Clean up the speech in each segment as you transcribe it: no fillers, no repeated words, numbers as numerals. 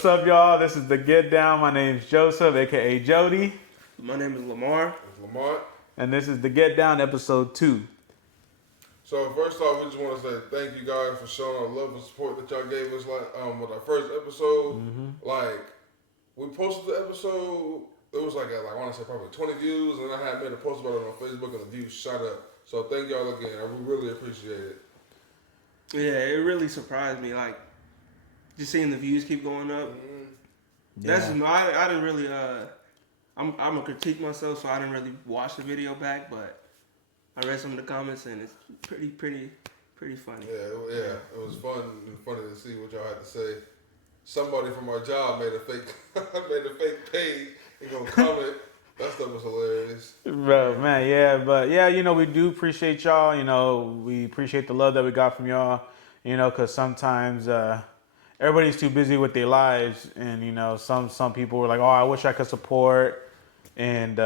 What's up, y'all? This is The Get Down. My name's Joseph, aka Jody. My name is Lamar. It's Lamont. And this is The Get Down, episode 2. So first off, we just want to say thank you guys for showing our love and support that y'all gave us with our first episode. Like, we posted the episode, it was I want to say probably 20 views, and then I had made a post about it on Facebook, and the views shot up. So thank y'all again. We really appreciate it. Yeah, it really surprised me. Like, just seeing the views keep going up. Yeah. I didn't really. I'm gonna critique myself, so I didn't really watch the video back, but I read some of the comments, and it's pretty funny. Yeah, it was fun and funny to see what y'all had to say. Somebody from our job made a fake page and gonna comment. That stuff was hilarious. Bro, man, yeah. But, yeah, we do appreciate y'all. We appreciate the love that we got from y'all, because sometimes everybody's too busy with their lives. And, some people were like, oh, I wish I could support. And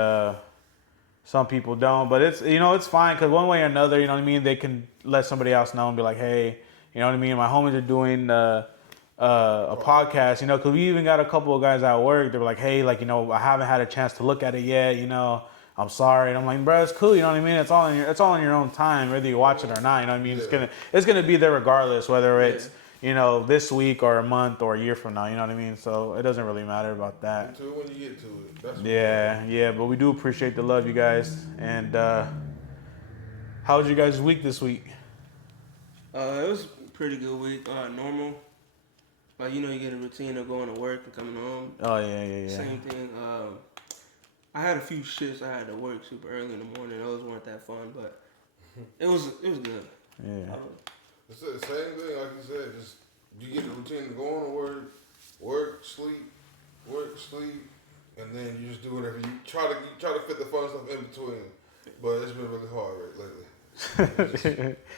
some people don't. But it's fine because one way or another, you know what I mean, they can let somebody else know and be like, hey, you know what I mean, my homies are doing a podcast, because we even got a couple of guys at work. They were like, hey, I haven't had a chance to look at it yet, I'm sorry. And I'm like, bro, it's cool, you know what I mean? It's all in your own time, whether you watch it or not, you know what I mean? Yeah. It's gonna be there regardless, whether it's this week or a month or a year from now, you know what I mean? So it doesn't really matter about that. Until when you get to it. That's yeah, but we do appreciate the love, you guys. And how was you guys' week this week? It was a pretty good week. Normal. Like, you get a routine of going to work and coming home. Oh, yeah. Same thing. I had a few shifts I had to work super early in the morning. Those weren't that fun, but it was good. Yeah. It's the same thing, like you said. Just you get the routine of going to work, sleep, and then you just do whatever you try to fit the fun stuff in between. But it's been really hard lately.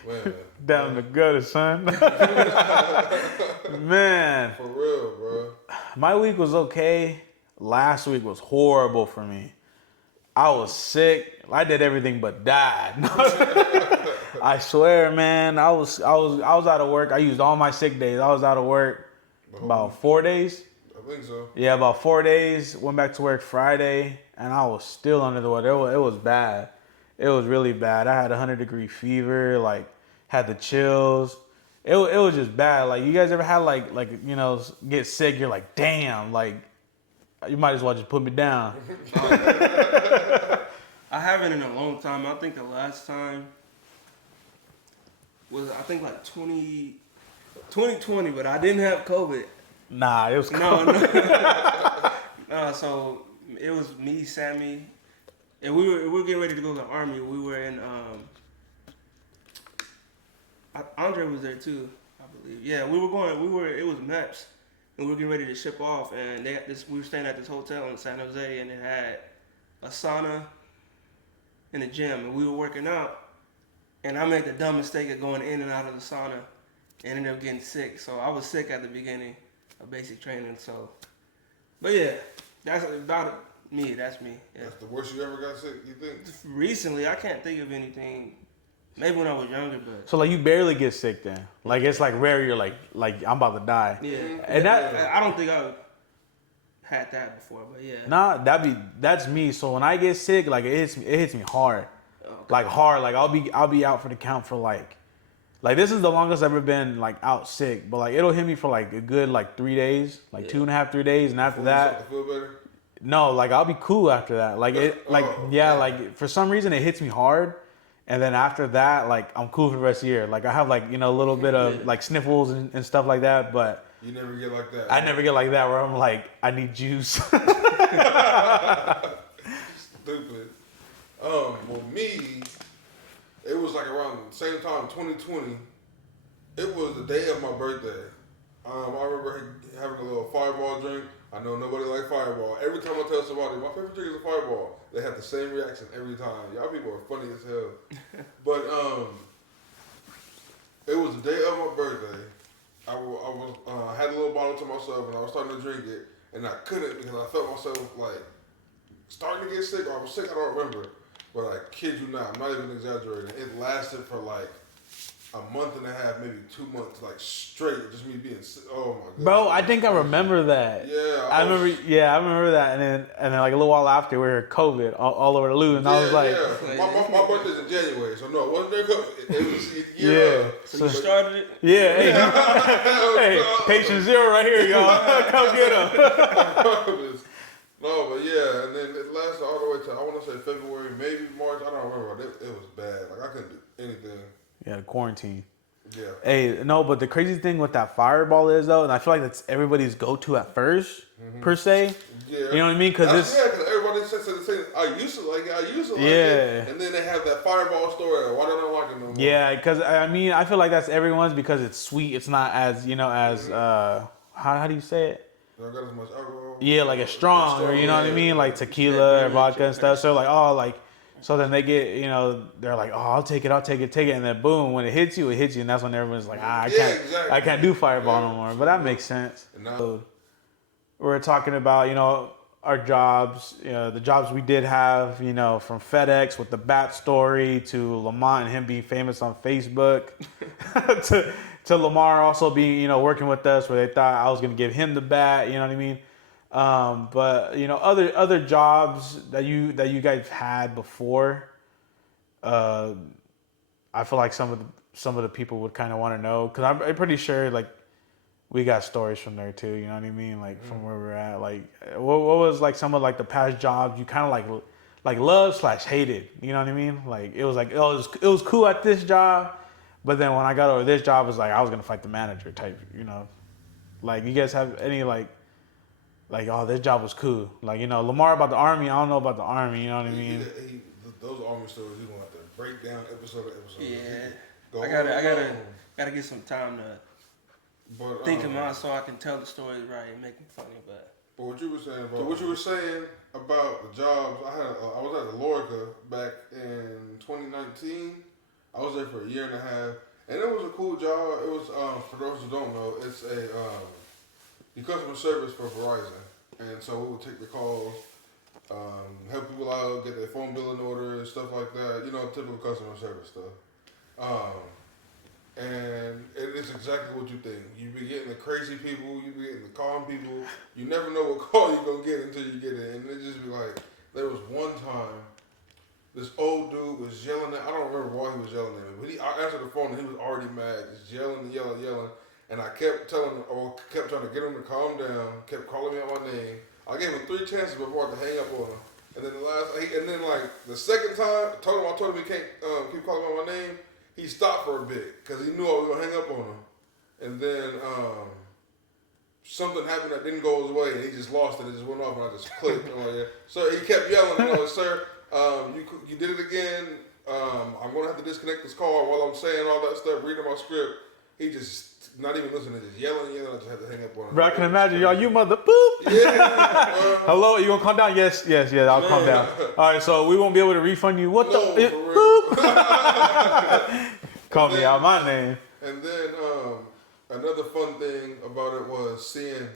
Man. Down the gutter, son. Man. For real, bro. My week was okay. Last week was horrible for me. I was sick. I did everything but died. I swear, man. I was out of work. I used all my sick days. I was out of work about 4 days. I think so. Yeah, about 4 days. Went back to work Friday, and I was still under the weather. It was bad. It was really bad. I had 100-degree fever, had the chills. It was just bad. You guys ever had get sick? You're like, damn, you might as well just put me down. I haven't in a long time. I think the last time was 2020, but I didn't have COVID. Nah, it was COVID. No. So it was me, Sammy. And we were getting ready to go to the Army. We were in, Andre was there too, I believe. Yeah, it was MEPS, and we were getting ready to ship off, and we were staying at this hotel in San Jose, and it had a sauna and a gym, and we were working out, and I made the dumb mistake of going in and out of the sauna, and ended up getting sick. So I was sick at the beginning of basic training, but yeah, that's about it. That's me. Yeah. That's the worst you ever got sick, you think? Recently, I can't think of anything. Maybe when I was younger, but so you barely get sick then. It's rare. You're like I'm about to die. Yeah, and I don't think I've had that before, but yeah. Nah, that's me. So when I get sick, it hits me hard, okay. Hard. I'll be out for the count for this is the longest I've ever been out sick. But it'll hit me for a good 3 days, 2.5, 3 days, and after that. Feel better? No, I'll be cool after that. For some reason it hits me hard, and then after that, I'm cool for the rest of the year. I have a little bit of sniffles and stuff like that, but you never get like that. I never get like that where I'm I need juice. Stupid. Well, me, it was around the same time, 2020. It was the day of my birthday. I remember having a little Fireball drink. I know nobody like Fireball. Every time I tell somebody my favorite drink is a Fireball, they have the same reaction every time. Y'all people are funny as hell. But it was the day of my birthday. I had a little bottle to myself, and I was starting to drink it, and I couldn't because I felt myself starting to get sick. Or I was sick. I don't remember, but I kid you not, I'm not even exaggerating. It lasted for a month and a half, maybe 2 months, like straight, just me being sick. Oh my god, Bro, I think I remember that. Yeah, I remember that, and then like a little while after, we heard COVID all over the loop, and I was like, my birthday's in January, so no, it wasn't there. It was yeah. So you started it? Yeah, hey, patient zero right here, y'all. Come get him. No, but yeah, and then it lasted all the way to, I want to say February, maybe March. I don't remember. It was bad. Like I couldn't do anything. Yeah, quarantine. Yeah. Hey, no, but the crazy thing with that fireball is though, and I feel like that's everybody's go-to at 1st per se. Yeah. You know what I mean? Because it's because everybody says the same. I used to like it. Yeah. And then they have that fireball story. Why don't I like it no more? yeah, because I mean, I feel like that's everyone's because it's sweet. It's not as as how do you say it? I got as much alcohol. Yeah, like it's strong, or you know what I mean, like tequila or vodka and stuff. So like, so then they get, they're like, oh, I'll take it, and then boom, when it hits you, and that's when everyone's like, I can't do fireball no more. But that makes sense. So we're talking about, our jobs, the jobs we did have, from FedEx with the bat story to Lamont and him being famous on Facebook, to Lamar also being, working with us where they thought I was going to give him the bat, you know what I mean? But other jobs that you guys had before, I feel like some of the people would kind of want to know, because I'm pretty sure like we got stories from there too. You know what I mean? Like from where we're at. Like what was like some of like the past jobs you kind of like love / hated? You know what I mean? Like it was like it was cool at this job, but then when I got over this job, it was like I was gonna fight the manager type. Like you guys have any like, oh, this job was cool. Like, Lamar about the Army, I don't know about the Army, you know what I mean? Those Army stories, you're going to have to break down episode to episode. Yeah. I gotta get some time to think of mine so I can tell the stories right and make them funny. But what you were saying about the jobs, I was at Lorica back in 2019. I was there for a year and a half. And it was a cool job. It was, for those who don't know, it's the customer service for Verizon. And so we would take the calls, help people out, get their phone bill in order, stuff like that. Typical customer service stuff. And it is exactly what you think. You be getting the crazy people, you be getting the calm people. You never know what call you're going to get until you get it. And it just be like, there was one time, this old dude was yelling I don't remember why he was yelling at me, but I answered the phone and he was already mad, just yelling. And I kept trying to get him to calm down, kept calling me out my name. I gave him 3 chances before I could hang up on him. And then the second time, I told him he can't keep calling me out my name. He stopped for a bit because he knew I was gonna hang up on him. And then something happened that didn't go his way, and he just lost it. It just went off, and I just clicked. And I'm like, yeah. So he kept yelling, sir, you did it again. I'm gonna have to disconnect this call while I'm saying all that stuff, reading my script. He just not even listening, just yelling. I just had to hang up on him. Bro, I can imagine, y'all, you mother boop. Yeah. Hello, you gonna calm down? Yes, I'll calm down. All right, so we won't be able to refund you. What No, the? for Boop. Call me out my name. And then another fun thing about it was seeing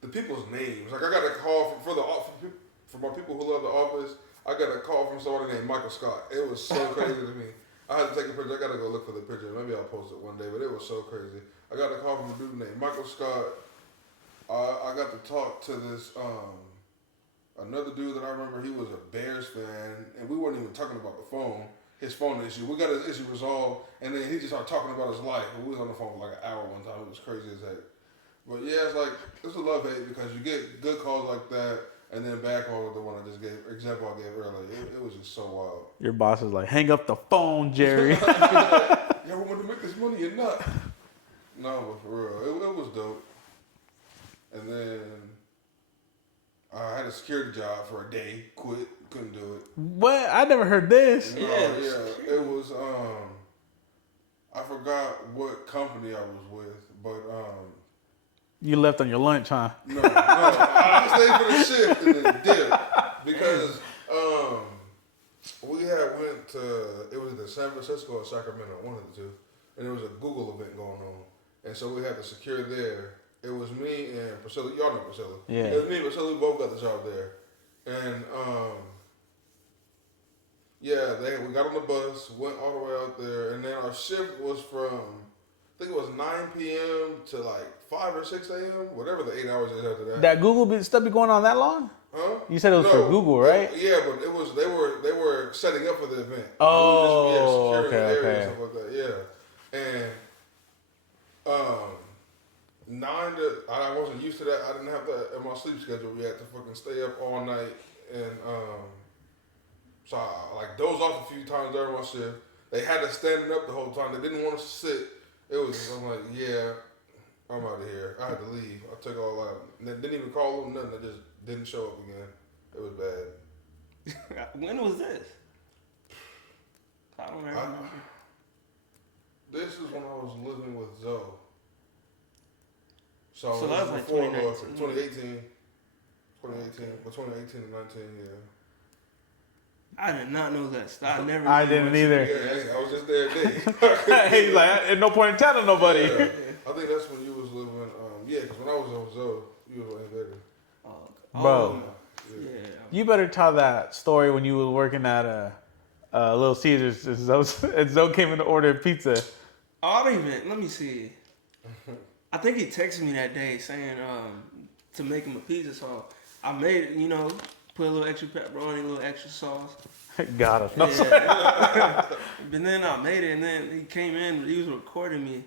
the people's names. Like I got a call from my people who love the office. I got a call from somebody named Michael Scott. It was so crazy to me. I had to take a picture. I got to go look for the picture. Maybe I'll post it one day, but it was so crazy. I got a call from a dude named Michael Scott. I got to talk to this another dude that I remember. He was a Bears fan, and we weren't even talking about the phone. His phone issue. We got his issue resolved, and then he just started talking about his life. We was on the phone for like an hour one time. It was crazy as heck. But yeah, it's a love hate because you get good calls like that, and then bad calls like the one I just gave, example I gave earlier. It was just so wild. Your boss is like, hang up the phone, Jerry. Y'all want to make this money or not? No, but for real, it was dope. And then I had a security job for a day, quit, couldn't do it. What? I never heard this. Yeah, it was, I forgot what company I was with, but, You left on your lunch, huh? no, I stayed for the shift and then dipped because, we had went to, it was either San Francisco or Sacramento, one of the two, and there was a Google event going on, and so we had to secure there. It was me and Priscilla. Y'all know Priscilla. Yeah. It was me and Priscilla. We both got the job there. And, we got on the bus, went all the way out there, and then our shift was from, I think it was 9 p.m. to like 5 or 6 a.m. Whatever the 8 hours is after that. That Google stuff be going on that long? Huh? You said it was for Google, right? Yeah, but it was they were setting up for the event. Oh, we were just, securing the area okay. and stuff like that. Yeah, and 9 to I wasn't used to that. I didn't have that in my sleep schedule. We had to fucking stay up all night, and so I like dozed off a few times during my shift. They had us standing up the whole time. They didn't want us to sit. It was I'm like, yeah, I'm out of here. I had to leave. I took all out. They didn't even call them nothing. They just didn't show up again. It was bad. When was this? I don't remember. This is when I was living with Zoe. So So this that was was like before 2019. 2018, but 2018 and 19, yeah. I did not know that. I didn't either. Yeah, hey, I was just there a day. He's like, there's no point in telling nobody. Yeah. I think that's when you was living, yeah, because when I was on Zoe, you was way better. Bro. Yeah. You better tell that story when you were working at Little Caesars and Zoe came in to order pizza. Oh, I don't even. Let me see. I think he texted me that day saying to make him a pizza. So I made it. You know, put a little extra pepperoni, a little extra sauce. Got us. No, Yeah. But then I made it, and then he came in. He was recording me.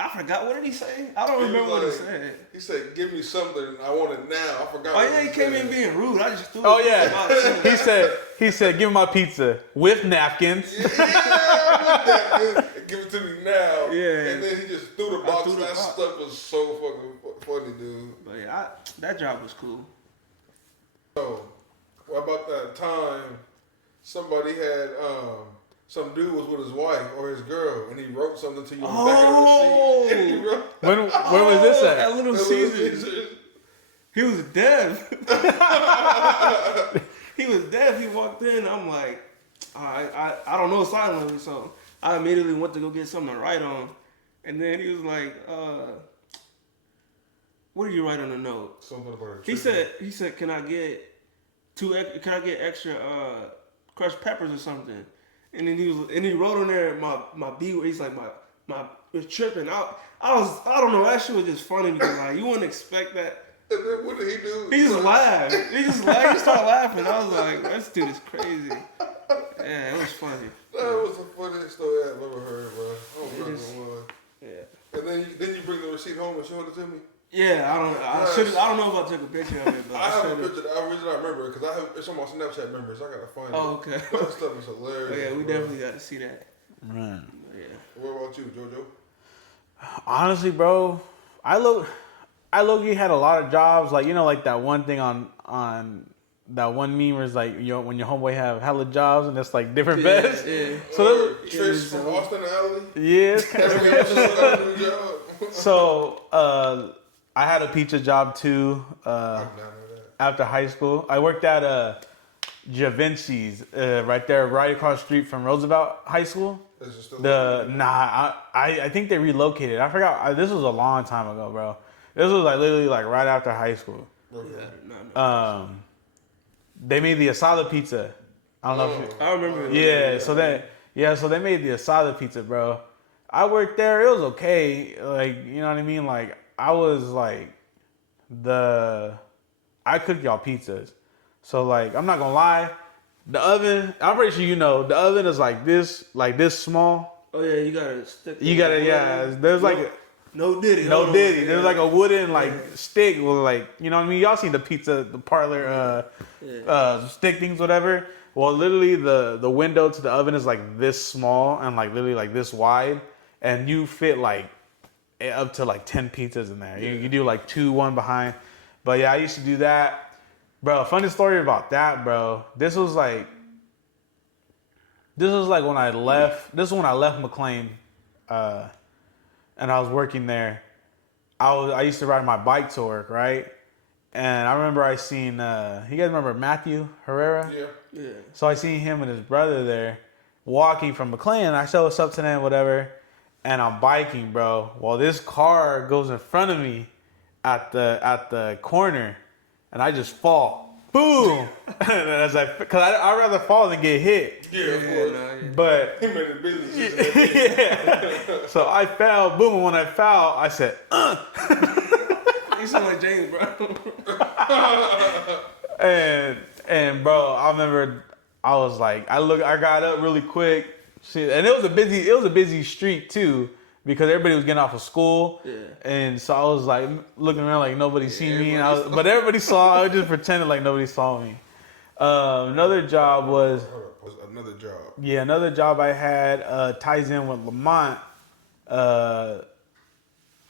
I forgot. What did he say? I don't remember what he said. He said, "Give me something. I want it now." I forgot. Oh what yeah, he came in being rude. I just threw. Oh it yeah. out. he said, give me my pizza with napkins. Yeah, I want that. Give it to me now. Yeah. And then he just threw the box. That stuff was so fucking funny, dude. But yeah, that job was cool. So, what about that time somebody had some dude was with his wife or his girl and he wrote something to you on the back of the receipt. And he wrote, When was this At at? Little Caesars. He was deaf. He was deaf. He walked in. I'm like, I don't know sign language, so I immediately went to go get something to write on. And then he was like, what did you write on the note? something about a He said, can I get extra crushed peppers or something? And then he wrote on there my B. He's like my was tripping. I don't know, that shit was just funny because like you wouldn't expect that. And then what did he do? He just laughed. He started laughing. I was like, this dude is crazy. Yeah, it was funny. That was the funniest story I've ever heard, bro. Oh, It is. yeah. Yeah. And then you bring the receipt home and show it to me. Yeah, I don't know if I took a picture of it, but I have a should've. picture. I originally remember it because it's on my Snapchat members. I gotta find Oh, it. okay. That stuff is hilarious. Oh, yeah, we bro. definitely got to see that. Right. Yeah. What about you, JoJo? Honestly, bro, I low-key had a lot of jobs. Like, you know, like that one thing on that one meme where it's like, you know, when your homeboy have hella jobs and it's like different beds. Yeah. So Trish from Austin Alley. yeah, it's kind Every episode got a new job. so I had a pizza job too. I'm down with that. After high school, I worked at Javinci's right across the street from Roosevelt High School. Is it still I think they relocated. I forgot. This was a long time ago, bro. This was like literally like right after high school. okay. Yeah, no. They made the asada pizza. I don't know if you, I remember. so they made the asada pizza, bro. I worked there. It was okay. Like, you know what I mean? Like, I was like I cook y'all pizzas. So like, I'm not gonna lie. The oven, I'm pretty sure you know, the oven is like this small. Oh yeah, you gotta stick. You gotta, yeah. There's like no diddy. no diddy. There's like a wooden like stick with like, you know what I mean? Y'all seen the pizza, the parlor stick things, whatever. Well, literally the window to the oven is like this small and like literally like this wide, and you fit like up to like 10 pizzas in there. You do like 2, 1 behind. But yeah, I used to do that. Bro, funny story about that, bro. This was like when I left. This is when I left McLean, and I was working there. I used to ride my bike to work, right? And I remember I seen. You guys remember Matthew Herrera? Yeah. Yeah. So I seen him and his brother there walking from McLean. I show what's up to them, whatever. And I'm biking, bro. Well, this car goes in front of me at the corner, and I just fall. boom. And as because I'd rather fall than get hit. Yeah, of course. But He made it business. yeah. So I fell, boom. And when I fell, I said, You sound like James Brown. and bro, I remember I was like, I got up really quick. Shit, and it was a busy street too because everybody was getting off of school. Yeah. And so I was like looking around like nobody seen me, and but everybody saw. I was just pretending like nobody saw me. Another job was another job. Yeah, another job I had ties in with Lamont,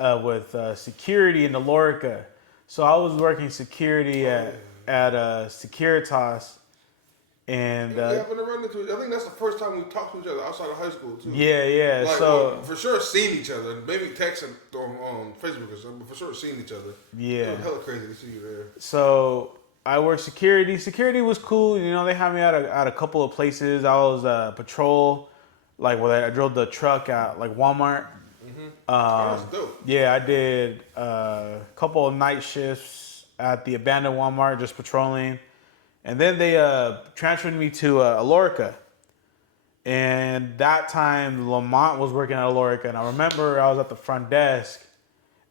with security in the Lorica. So I was working security at Securitas, and We happened to run into each other. I think that's the first time we talked to each other outside of high school too. yeah. Like, So well, for sure seen each other. Maybe texting on Facebook or something, but for sure seen each other. yeah. It was hella crazy to see you there. So I worked security. Security was cool. You know, they had me at a couple of places. I was patrol, like where I drove the truck at like Walmart. That's dope. Yeah, I did a couple of night shifts at the abandoned Walmart, just patrolling. And then they transferred me to Alorica. And that time, Lamont was working at Alorica. And I remember I was at the front desk.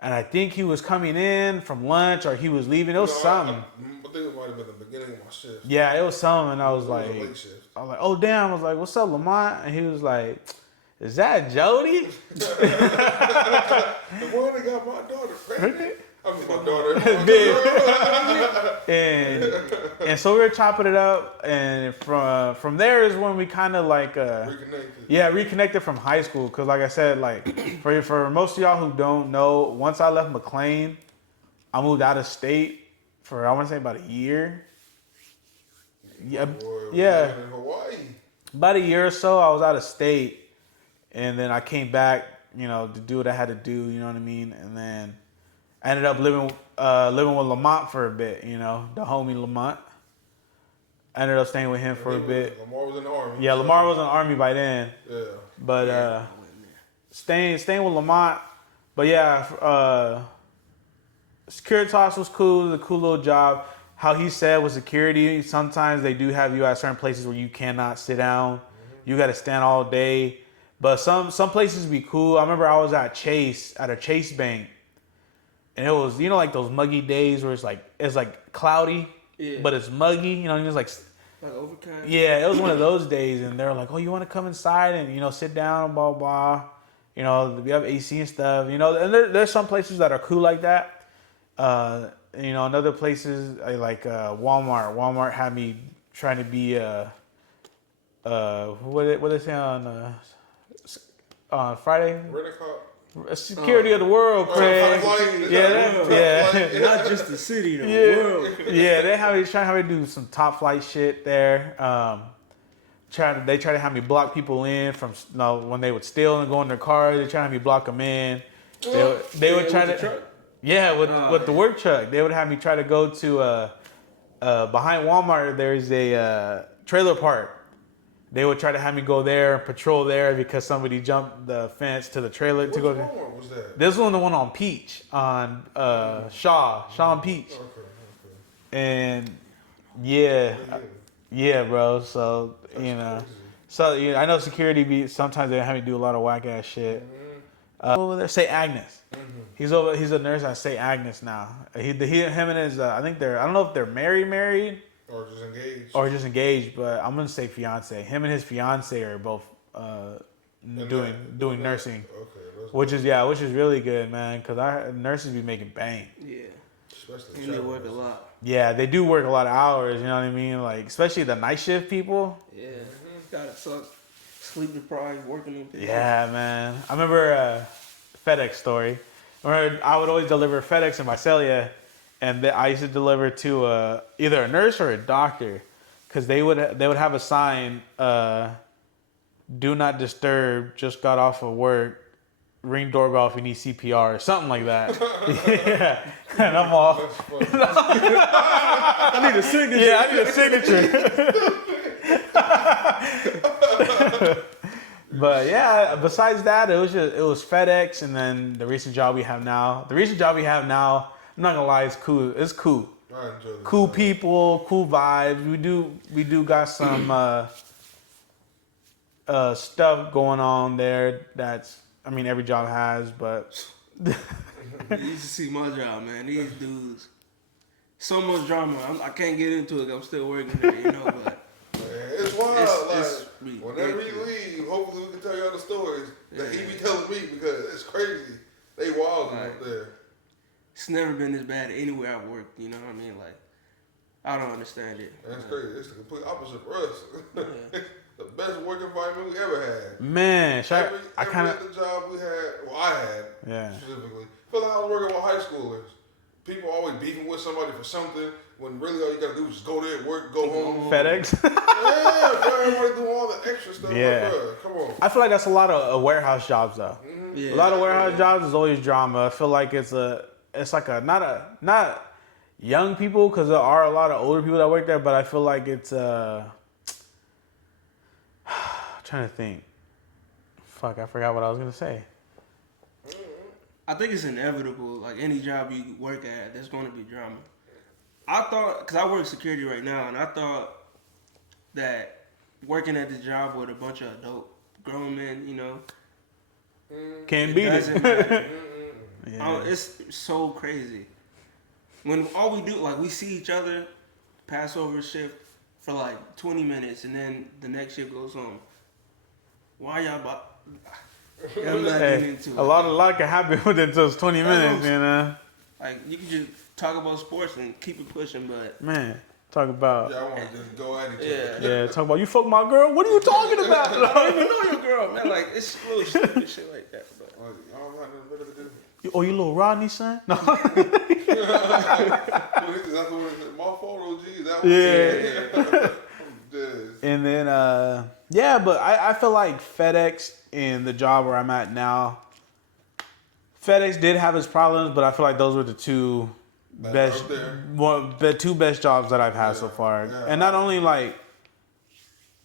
And I think he was coming in from lunch or he was leaving. It was something. I think it might have been the beginning of my shift. Yeah, it was something. And I was It was like, a late shift. oh, damn. I was like, what's up, Lamont? And he was like, is that Jody? The one that got my daughter pregnant. I mean, my daughter. and so we were chopping it up, and from there is when we kind of like reconnected from high school. Because like I said, like for most of y'all who don't know, once I left McLean, I moved out of state for I want to say about a year. Yeah, yeah, In Hawaii. about a year or so. I was out of state, and then I came back, you know, to do what I had to do. You know what I mean? And then I ended up living with Lamont for a bit, you know, the homie Lamont. I ended up staying with him for a bit. Lamar was in the army. Yeah, Lamar was in the army by then. Yeah. But staying with Lamont. But yeah, Securitas was cool. It was a cool little job. How he said with security, sometimes they do have you at certain places where you cannot sit down. You got to stand all day. But some places be cool. I remember I was at a Chase Bank. And it was, you know, like those muggy days where it's like cloudy, but it's muggy, you know, and it's like overcast. Yeah, it was one of those days, and they're like, oh, you want to come inside and, you know, sit down, blah, blah. You know, we have AC and stuff, you know, and there's some places that are cool like that. You know, in other places, like Walmart. Walmart had me trying to be, what they say on Friday? Security of the world, Craig. Yeah. Not just the city, the world. Yeah, they trying to have me do some top flight shit there. They try to have me block people in from when they would steal and go in their cars. They try to have me block them in. They would try to. With the work truck, they would have me try to go to behind Walmart. There's a trailer park. They would try to have me go there and patrol there because somebody jumped the fence to the trailer to go. Which Walmart was that? This one, the one on Peach, on Shaw and Peach. Okay. And yeah, bro. So you know, I know security sometimes they have me do a lot of whack ass shit. Over there, St. Agnes. Mm-hmm. He's a nurse at St. Agnes now. Him and his I think I don't know if they're married. Or just engaged, but I'm gonna say fiance. Him and his fiance are both doing nursing, which is really good, man. Cause our nurses be making bang. Yeah, Especially and they work a lot. Yeah, they do work a lot of hours. You know what I mean? Like especially the night shift people. Yeah, gotta suck. Sleep deprived, working in people. Yeah, man. I remember FedEx story. I would always deliver FedEx in Visalia. And I used to deliver to either a nurse or a doctor, because they would have a sign, "Do not disturb. Just got off of work. Ring doorbell if you need CPR," or something like that. Yeah, and I'm all. I need a signature. Yeah, I need a signature. But yeah, besides that, it was FedEx, and then the recent job we have now. I'm not gonna lie, it's cool. It's cool. I I enjoy this. cool people, cool vibes. We do got some stuff going on there. That's, I mean, every job has, but You used to see my job, man. These dudes, so much drama. I can't get into it. I'm still working there, you know. But Man, it's wild. It's whenever he ridiculous. leave, hopefully we can tell you other stories that he Yeah. be telling me because it's crazy. They wild Right. up there. It's never been this bad anywhere I've worked. You know what I mean? Like, I don't understand it. That's crazy. It's the complete opposite for us. Yeah. The best work environment we ever had. man, I Every kind of, other job we had, well, I had yeah. specifically. Feel like I was working with high schoolers. People always beefing with somebody for something when really all you gotta do is just go there, work, go home. FedEx. Yeah, bro, everybody do all the extra stuff. Yeah. Like, bro, come on. I feel like that's a lot of warehouse jobs though. Yeah. A lot of warehouse jobs is always drama. I feel like it's like a not young people, because there are a lot of older people that work there, but I feel like it's trying to think. Fuck, I forgot what I was gonna say. I think it's inevitable. Like any job you work at, there's going to be drama. I thought, because I work security right now, and I thought that working at the job with a bunch of adult grown men, you know, Can't it beat doesn't it. matter. Yeah. It's so crazy. When all we do, like, we see each other Passover shift for like 20 minutes, and then the next shift goes on. Why y'all about? I'm not getting Hey, into it. a lot can happen within just 20 minutes, you know. Like, you can just talk about sports and keep it pushing, but Man, talk about Yeah, I want to just go at each other. yeah. talk about you fuck my girl. What are you talking about? I don't even know your girl, man. Like, it's little stupid shit like that. But Like, I don't have nothing better to do. Oh, you little Rodney son? No. That's what my fault, OG. That was Yeah. Just, And then, yeah, but I feel like FedEx and the job where I'm at now, FedEx did have its problems, but I feel like those were the two That's best, up there. the two best jobs that I've had so Yeah, far. yeah. And not only like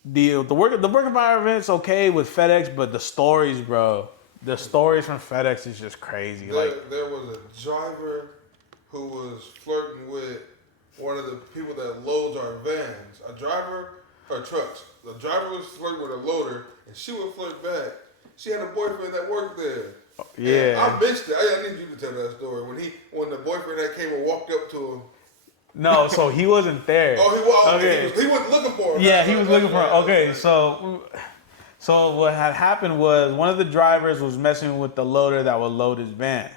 the work environment's okay with FedEx, but the stories, bro, the stories from FedEx is just crazy. Like, there was a driver who was flirting with one of the people that loads our vans. A driver, her trucks. The driver was flirting with a loader, and she would flirt back. She had a boyfriend that worked there. yeah. And I missed it. I need you to tell that story. When the boyfriend that came and walked up to him. No, so he wasn't there. Oh, he was. Okay. He wasn't looking for her. Yeah, he was looking for. That's Okay, right. so what had happened was one of the drivers was messing with the loader that would load his van,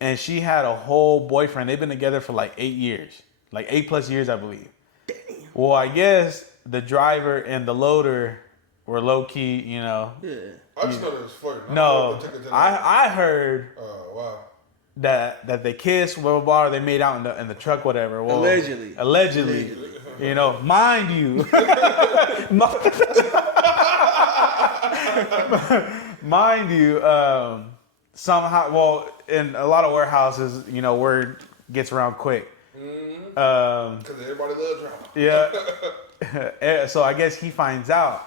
and she had a whole boyfriend. They've been together for like 8 years, like 8+ years, I believe. damn. Well, I guess the driver and the loader were low key, you know. Yeah. I just know that it was flirting. I don't No, know if they took it to the- I heard Oh, wow. that they kissed, blah blah blah, or they made out in the truck, whatever. Well, Allegedly. allegedly, you know, mind you, mind you, somehow, well, in a lot of warehouses, you know, word gets around quick. Because everybody loves drama. Yeah. So I guess he finds out.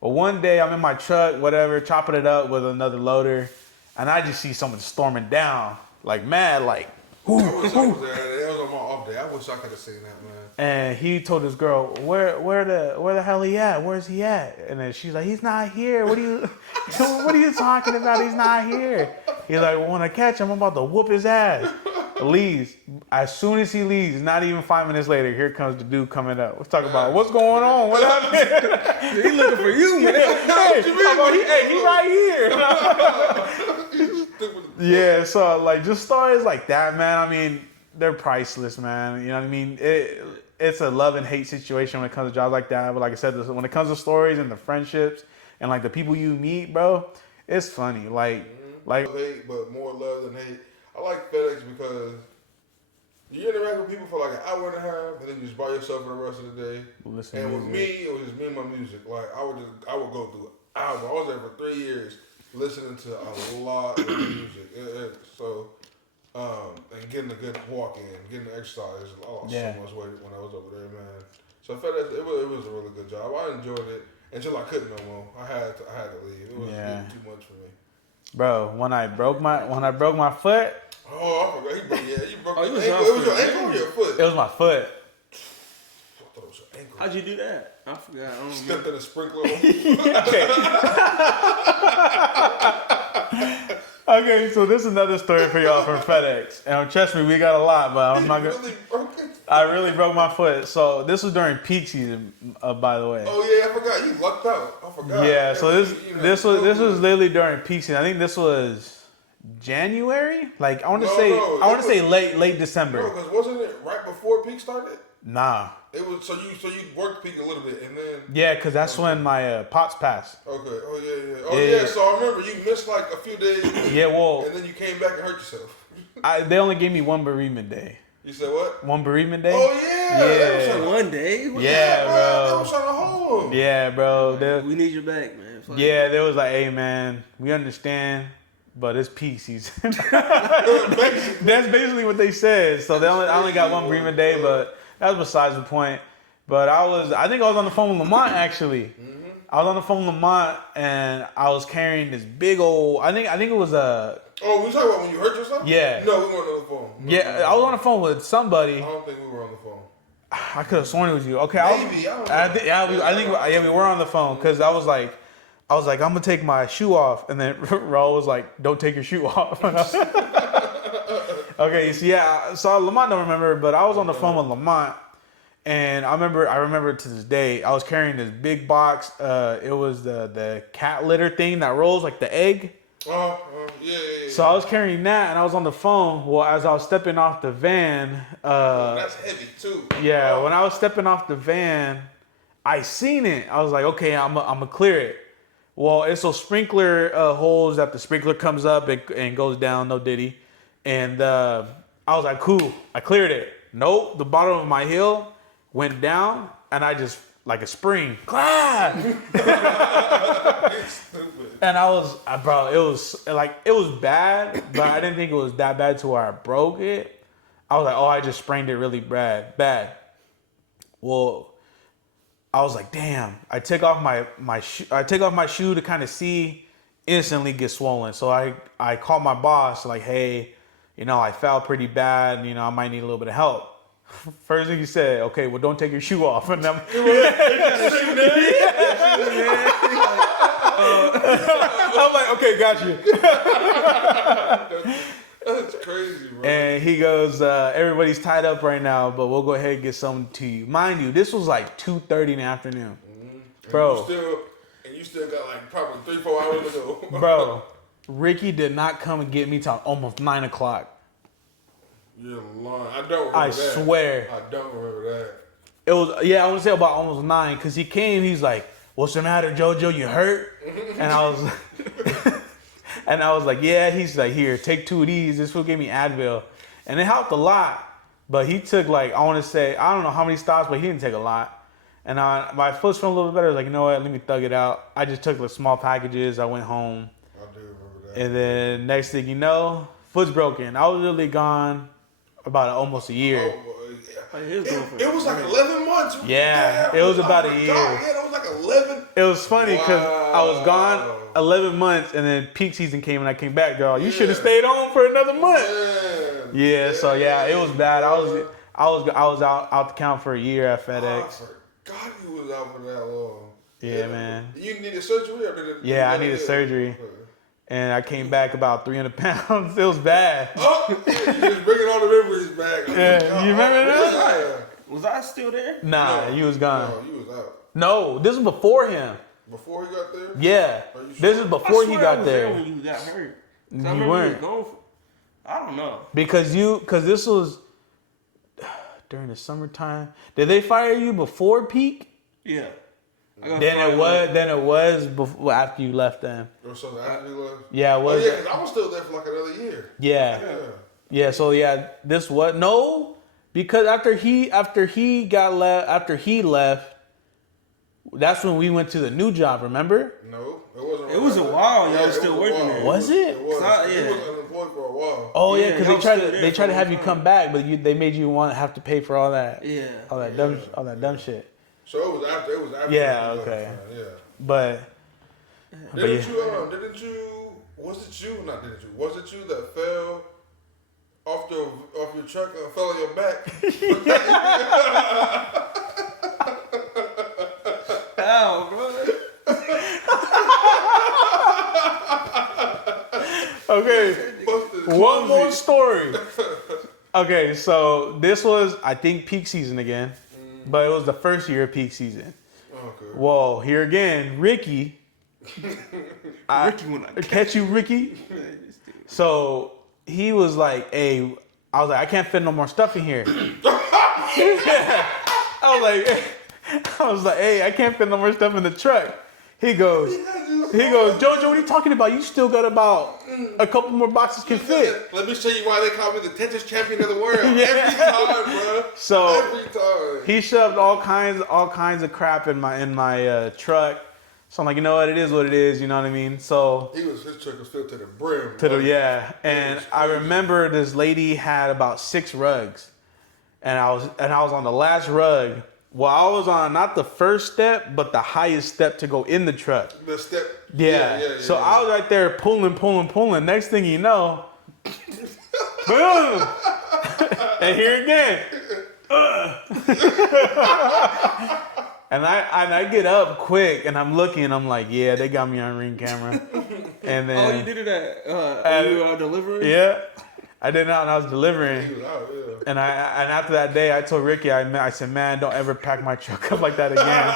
But one day I'm in my truck, whatever, chopping it up with another loader, and I just see someone storming down, like mad, like, I wish I was there. That was on my off day. I wish I could have seen that, man. and he told his girl, where the hell he at? Where's he at? And then she's like, he's not here. What are you talking about? He's not here. He's like, well, when I catch him, I'm about to whoop his ass. Leaves. As soon as he leaves, not even 5 minutes later, here comes the dude coming up. Let's talk about what's going on. What happened? He looking for you, man. He right here. Yeah, so like just stories like that, man. I mean, they're priceless, man. You know what I mean? It's a love and hate situation when it comes to jobs like that. But like I said, when it comes to stories and the friendships and like the people you meet, bro, it's funny. Like hate, but more love than hate. I like FedEx because you interact with people for like an hour and a half, and then you just by yourself for the rest of the day. Listen and to with me, music. it was just me and my music. Like I would go through hours. I was there for 3 years listening to a lot of music. And getting a good walk in, getting the exercise. I lost Yeah. so much weight when I was over there, man. So FedEx, it was a really good job. I enjoyed it until I couldn't no more. I had to leave. It was Yeah. too much for me. Bro, when I broke my foot, Oh, I forgot. He broke. Yeah, you broke. Oh, you your was ankle. out It was for your a ankle or minute. your foot? It was my foot. I thought it was your ankle. How'd you do that? I forgot. I don't Stepped remember. in a sprinkler. Okay, so this is another story for y'all from FedEx. And trust me, we got a lot, but I'm not You gonna. really broke it. I really broke my foot. So this was during peak season, by the way. Oh yeah, I forgot. You lucked out. I forgot. Yeah. So You know, this was literally during peak season. I think this was January. Like I want to No, say no, I want it to say was- late No, December. because wasn't it right before peak started? Nah. It was so you worked peak a little bit and then Yeah, because that's when my pots passed. okay. Oh yeah. Oh Yeah. yeah. So I remember you missed like a few days. Yeah. Well, And then you came back and hurt yourself. they only gave me one bereavement day. You said what? One bereavement day. Oh yeah. They Yeah. was trying to- One day. What Yeah, They bro. was trying to hold him. Yeah, bro. the- They- We need you back, man. Fuck. Yeah, they was like, "Hey, man, we understand, but it's peak season." That's basically what they said. So I only got one bereavement day, but that was besides the point. But I think I was on the phone with Lamont actually. I was on the phone with Lamont, and I was carrying this big old. I think it was a. Oh, we talking about when you hurt yourself? Yeah. No, we weren't on the phone. No, Yeah, no, I was on the phone with somebody. I don't think we were on the phone. I could have sworn it was you. Okay, Maybe, I don't know. I think we were on the phone because I was like, I'm gonna take my shoe off, and then Raul was like, don't take your shoe off. Okay, so yeah, so Lamont don't remember, but I was on the phone with Lamont, and I remember to this day, I was carrying this big box. It was the cat litter thing that rolls like the egg. Yeah. So I was carrying that, and I was on the phone. Well, as I was stepping off the van, That's heavy too. yeah, when I was stepping off the van, I seen it. I was like, okay, I'm gonna clear it. Well, it's those sprinkler holes that the sprinkler comes up and goes down, no diddy. And I was like, cool, I cleared it. Nope, the bottom of my heel went down, and I just, like a spring, clap. Stupid. And bro, it was bad, but I didn't think it was that bad to where I broke it. I was like, oh, I just sprained it really bad. Well, I was like, damn. I take off my shoe to kind of see, instantly get swollen. So I called my boss like, hey, I fell pretty bad. I might need a little bit of help. First thing he said, okay, well, don't take your shoe off. And I'm like, okay, got you. That's crazy, bro. And he goes, everybody's tied up right now, but we'll go ahead and get something to you. Mind you, this was like 2:30 in the afternoon. Bro. And you still got like probably 3-4 hours to go. Bro, Ricky did not come and get me till almost 9 o'clock. You're lying. I don't remember I that. swear. I don't remember that. It was, I want to say about almost 9, because he came, he's like, what's the matter, JoJo, you hurt? And I was like, yeah. He's like, here, take 2 of these. This fool gave me Advil. And it helped a lot. But he took like, I want to say, I don't know how many stops, but he didn't take a lot. And my foot's feeling a little better. I was like, you know what, let me thug it out. I just took the small packages. I went home. I do remember that. And then next thing you know, foot's broken. I was literally gone about almost a year. Oh, boy. Like, his girlfriend. It was like 11 months. Yeah, Damn, it was about I a forgot. year. Yeah, it was like 11. It was funny because I was gone Wow. 11 months, and then peak season came and I came back, y'all. You should have Yeah. stayed on for another month. Man. Yeah, so yeah, it was bad. I was out the count for a year at I FedEx. forgot you was out for that long. Yeah, man. You needed surgery or did it? Yeah, I needed surgery. Okay. And I came back about 300 pounds. It was bad. Oh, you just bringing all the memories back. Yeah, you remember that? Yeah. Was I still there? Nah, you was gone. No, you was out. No, this was before him. Before he got there? Yeah, Are you sure? this is I before he swear I got was there. when you got hurt. 'Cause I You remember you weren't. was gone for, I don't know. Because this was during the summertime. Did they fire you before peak? Yeah. I got Then fired it was before after you left them. Or so after he left? Yeah, it Oh, was. yeah, because I was still there for like another year. Yeah. Yeah. Yeah, so yeah, this what? No, because after he left, that's when we went to the new job. Remember? No, it wasn't. It was a while y'all it was still a working while. there. Was it? It was. So, He yeah. was unemployed for a while. Oh yeah, Yeah, because y'all they tried still to there for a have long you time. come back, but they made you have to pay for all that Yeah. all that dumb shit. So it was after. It was after. Yeah, he left, okay. Yeah. But Didn't yeah. you? Was it you? Not didn't you? Was it you that fell off your truck and fell on your back. Ow, bro. Okay, Busted his one more clumsy. story. Okay, so this was, I think, peak season again, but it was the first year of peak season. Okay. Well, here again, Ricky. Ricky when I Catch you, Ricky. So he was like, "Hey," I was like, "I can't fit no more stuff in here." I was like, "Hey, I can't fit no more stuff in the truck." He goes, "Jojo, what are you talking about? You still got about a couple more boxes can fit." Let me show you why they call me the Tetris champion of the world. Yeah. Every time, bro. So every time. he shoved all kinds of crap in my truck. So I'm like, you know what? It is what it is. You know what I mean? So His truck was filled to the brim. and I remember this lady had about 6 rugs, and I was on the last rug. Well, I was on not the first step, but the highest step to go in the truck. The step. Yeah. So I was right there pulling. Next thing you know, boom! And here again. And I get up quick and I'm looking and I'm like, yeah, they got me on Ring camera. And then Oh, you did it at you were delivering? yeah, I did that when I was He delivering. was out, yeah. And after that day, I told Ricky, I said, man, don't ever pack my truck up like that again.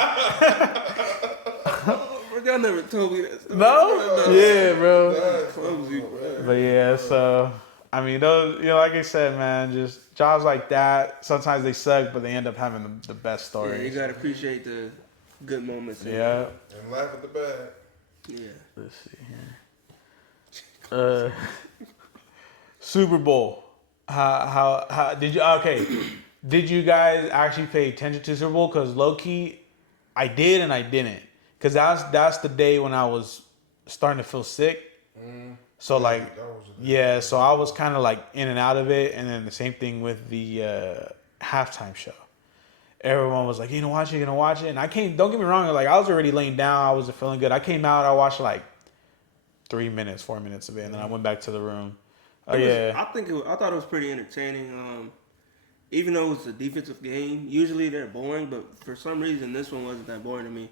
Bro, y'all never told me that story. No? Yeah, bro. That's Clumsy, bro. But yeah, so I mean, those, like I said, man, just jobs like that. Sometimes they suck, but they end up having the best Yeah, stories. you gotta appreciate the good moments. Yeah. And laugh at the bad. Yeah. Let's see here. Super Bowl. How did you? Okay, did you guys actually pay attention to Super Bowl? Because low key, I did and I didn't. Because that's the day when I was starting to feel sick. So like, That was a- yeah. So I was kind of like in and out of it, and then the same thing with the halftime show. Everyone was like, "You gonna watch it? You gonna watch it?" And I came. Don't get me wrong. Like I was already laying down. I wasn't feeling good. I came out. I watched like 4 minutes of it, and then I went back to the room. Oh yeah. I thought it was pretty entertaining. Even though it was a defensive game, usually they're boring, but for some reason this one wasn't that boring to me.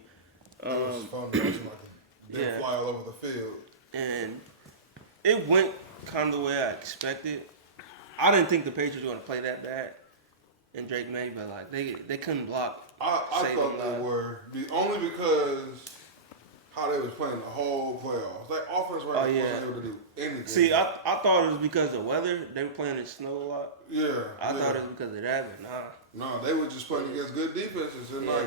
It was fun watching like a yeah. fly all over the field. And it went kind of the way I expected. I didn't think the Patriots were going to play that bad, and Drake May, but like they couldn't block. I Say thought them they loud. were only because how they was playing the whole playoffs. Like offense right now yeah. wasn't able to do anything. See, I thought it was because of weather. They were playing in snow a lot. yeah, I yeah. thought it was because of that, but nah. No, they were just playing against good defenses and Yeah.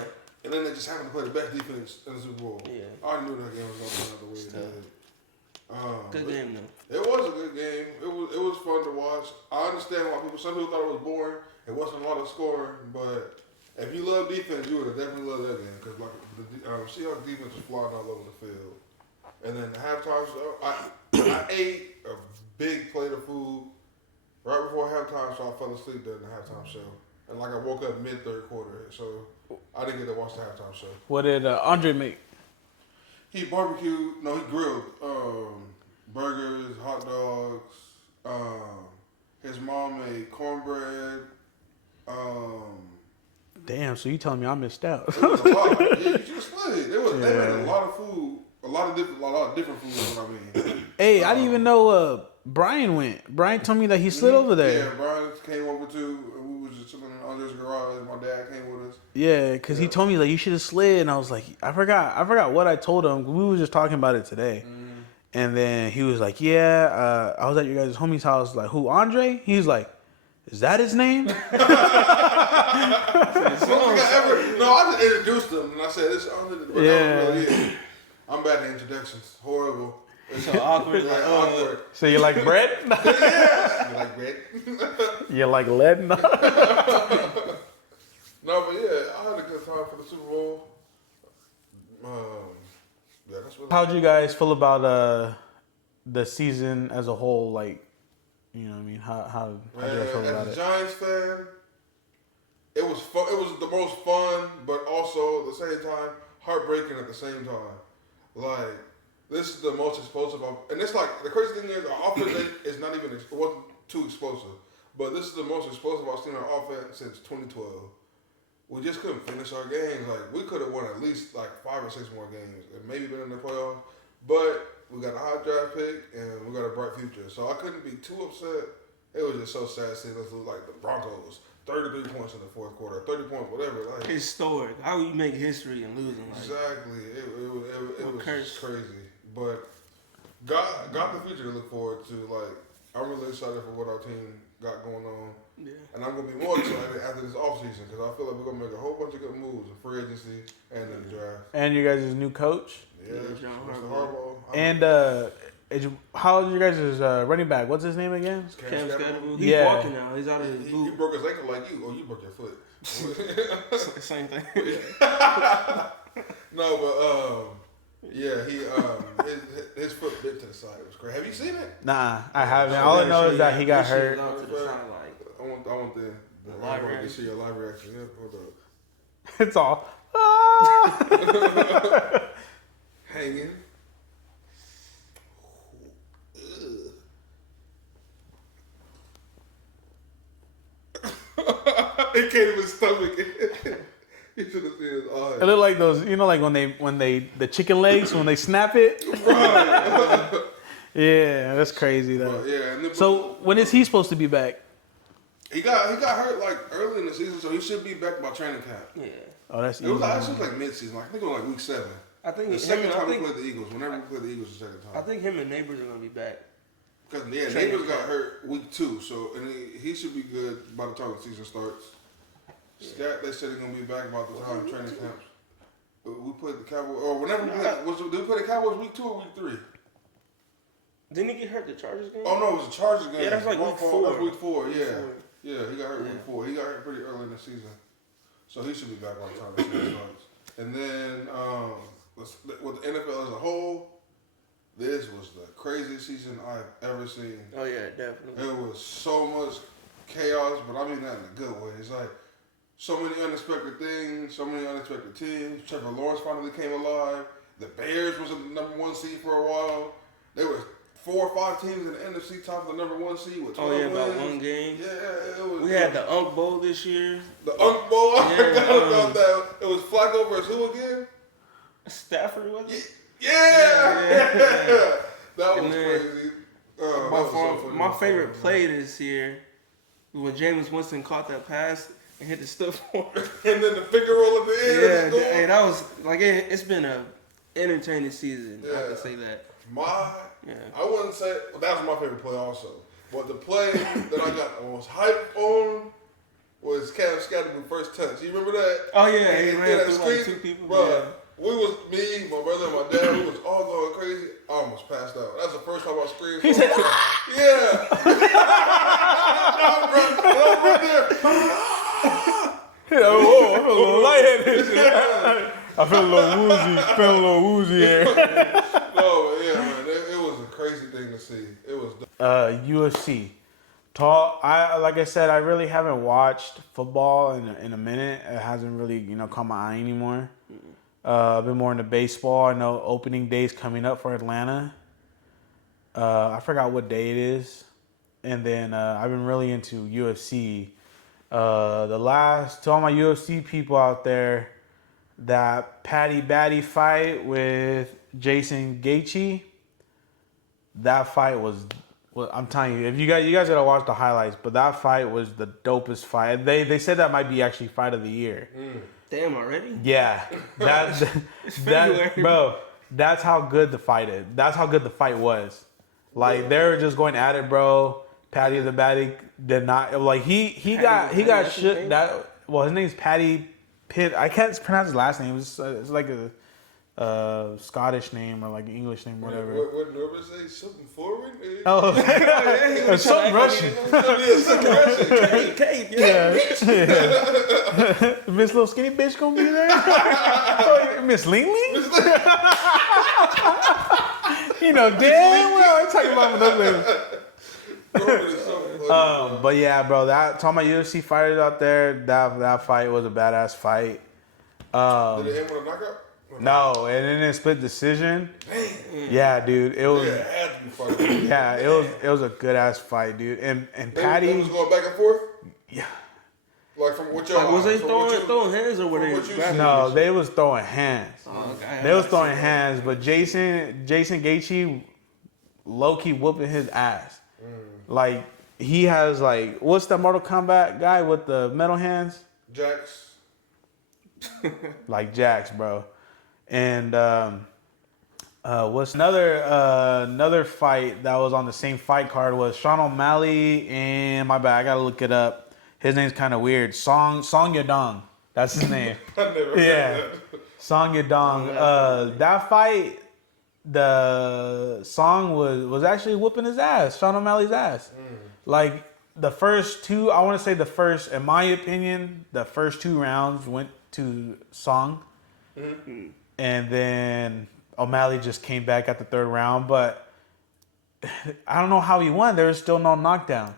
and then they just happened to play the best defense in the Super Bowl. Yeah. I already knew that game was going to turn out the way it did. Good but game though. It was a good game. It was fun to watch. I understand why some people thought it was boring. It wasn't a lot of scoring, but if you love defense, you would have definitely loved that game because like the Seahawks defense was flying all over the field. And then the halftime show, I ate a big plate of food right before halftime, so I fell asleep during the halftime show. And like I woke up mid third quarter, so I didn't get to watch the halftime show. What did Andre make? He barbecued, no, he grilled burgers, hot dogs. His mom made cornbread. Damn. So you telling me I missed out? It was a lot. Yeah, you just slid. They made a lot of food, a lot of different food. Is what I mean. Hey, I didn't even know Brian went. Brian told me that he slid over there. Yeah, Brian came over too. And we was just chilling in Andre's garage. My dad came with us. Yeah, because he told me like you should have slid, and I was like, I forgot what I told him. We were just talking about it today, and then he was like, yeah, I was at your guys' homie's house. Like, who, Andre? He was like, is that his name? I just introduced him and I said, "This Andre." Yeah. I'm bad at introductions. Horrible. It's so awkward. Like Like, awkward. So you like bread? Yeah. You like bread? You like lead? No, but yeah, I had a good time for the Super Bowl. Yeah, that's what. How'd you guys feel about the season as a whole? Like, you know what I mean? How do you guys feel about As a it? Giants fan, it was fun. It was the most fun, but also at the same time heartbreaking at the same time. Like, this is the most explosive, and it's like the crazy thing is our offense is not even. It wasn't too explosive. But this is the most explosive I've seen our offense since 2012. We just couldn't finish our games. Like, we could have won at least like 5 or 6 more games and maybe been in the playoffs. But we got a high draft pick and we got a bright future. So I couldn't be too upset. It was just so sad seeing us lose like the Broncos. 33 points in the fourth quarter, 30 points, whatever. Like, Historic. How you make history and losing? Like, exactly. It was curse. just crazy. But got the future to look forward to. Like, I'm really excited for what our team got going on. Yeah. And I'm going to be more excited after this offseason because I feel like we're going to make a whole bunch of good moves in free agency and in the draft. And you guys' new coach. Yeah, John Mr. Harbaugh. Harbaugh. And how old is you guys' running back? What's his name again? Cam Scatterable. He's Yeah. walking now. He's out of his He boot. broke his ankle like you. Oh, you broke your foot. Same thing. No, but yeah, he his foot bit to the side. It was crazy. Have you seen it? Nah, I haven't. All I know is that he got hurt. Out to the side, like, I want the live I want to reaction. see your live reaction. Yeah, hold up. It's all. Ah! Hanging. It can't even stomach it. You should have seen his eyes. It looked like those, you know, like when they the chicken legs when they snap it. Yeah, that's crazy though. But yeah, and then, So when is he supposed to be back? he got hurt like early in the season, so he should be back by training camp. yeah. Oh, that's It was easy. actually like mid-season. Like, I think it was like week 7. I think The him second and- time we played the Eagles. Whenever we played the Eagles, the second I time. think him and Neighbors are gonna be back. Because Neighbors got hurt week 2, so and he should be good by the time the season starts. Scat, they said he's gonna be back about the time training camps. But we played the Cowboys, or whenever did we play the Cowboys week 2 or week 3? Didn't he get hurt the Chargers game? Oh no, it was a Chargers game. Yeah, that's like My week fault. 4. That's week 4. Yeah, Week 4. yeah, he got hurt Yeah. week 4. He got hurt pretty early in the season, so he should be back by the time the season starts. And then with the NFL as a whole, this was the craziest season I've ever seen. Oh yeah, definitely. It was so much chaos, but I mean that in a good way. It's like so many unexpected things, so many unexpected teams. Trevor Lawrence finally came alive. The Bears was in the number 1 seed for a while. There were 4 or 5 teams in the NFC top of the number 1 seed with 12 Oh yeah, wins. about one game. Yeah, it was. We had the Unk Bowl this year. the Unk Bowl. I Yeah, forgot about that. It was Flacco versus who again? Stafford was it? Yeah. Yeah. That was And then crazy. That was so funny. My favorite play this year was when Jameis Winston caught that pass and hit the stiff form. And then the finger roll at the end. Yeah, of the hey, that was like it's been a entertaining season. I Yeah. can say that. Yeah. I wouldn't say that was my favorite play also. But the play that I got the most hype on was Cam Scattergood's first touch. You remember that? Oh yeah, And he did ran that through screen? like 2 people. Bruh, Yeah. we was me, my brother, and my dad. We was all going crazy. I almost passed out. That's the first time I screamed. He said, "Yeah!" I'm right there. "Oh, I'm a little lightheaded. I feel a little woozy. Here. No, but yeah, man, it was a crazy thing to see. It was. UFC. Like I said, I really haven't watched football in a minute. It hasn't really, caught my eye anymore. I've been more into baseball. I know opening day's coming up for Atlanta. I forgot what day it is. And then I've been really into UFC. To all my UFC people out there, that Patty Batty fight with Jason Gaethje, that fight was, well, I'm telling you, if you guys gotta watch the highlights, but that fight was the dopest fight. They said that might be actually fight of the year. Damn, already? Yeah, that bro, that's how good the fight is. That's how good the fight was. Like they were just going at it, bro. Patty the Batty did not like he got that's his shit name? that. Well, his name's Patty Pitt. I can't pronounce his last name. It's like a Scottish name or like an English name, whatever. What Norbert say? Something foreign? Oh, it's something Russian. Kate, Yeah. Miss Little Skinny Bitch gonna be there? Miss Leanly? Damn well I'm talking about those but yeah, bro, talking about UFC fighters out there, that fight was a badass fight. Did it end with a knockout? No, and then a split decision. Yeah, dude, it was. Yeah, it had to be fight. Yeah, it was a good ass fight, dude. And They Patty, was going back and forth. yeah, Like from what your Like, was eyes, they from what you- throwing hands or were from they? what you grabbing? see. no, they was throwing hands. Oh, okay. They was throwing hands, but Jason Gaethje, low key whooping his ass. Like he has like what's the Mortal Kombat guy with the metal hands? Jax. Like Jax, bro. And what's another fight that was on the same fight card was Sean O'Malley and my bad, I gotta look it up. His name's kind of weird. Song Yadong. That's his name. I never heard Yeah. that. Song Yadong. That fight, the Song was actually whooping his ass, Sean O'Malley's ass. Like the first two, I want to say the first, in my opinion, the first 2 rounds went to Song, and then O'Malley just came back at the 3rd round. But I don't know how he won. There was still no knockdown.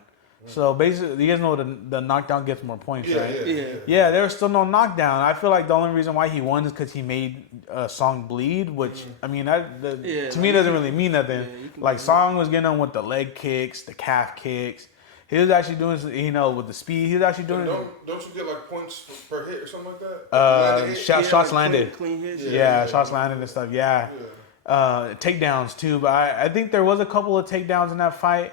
So basically, you guys know the knockdown gets more points, Yeah, right? yeah, Yeah. yeah. Yeah, there was still no knockdown. I feel like the only reason why he won is because he made Song bleed, which I mean, Yeah, to me doesn't really mean nothing. yeah, you can Like do Song was getting him with the leg kicks, the calf kicks. He was actually doing, with the speed. He was actually doing Don't you get like points per hit or something like that? uh, Hit? shots like landed. Clean hits. Yeah, Yeah. shots landed and stuff. Yeah. Yeah. Takedowns too, but I think there was a couple of takedowns in that fight.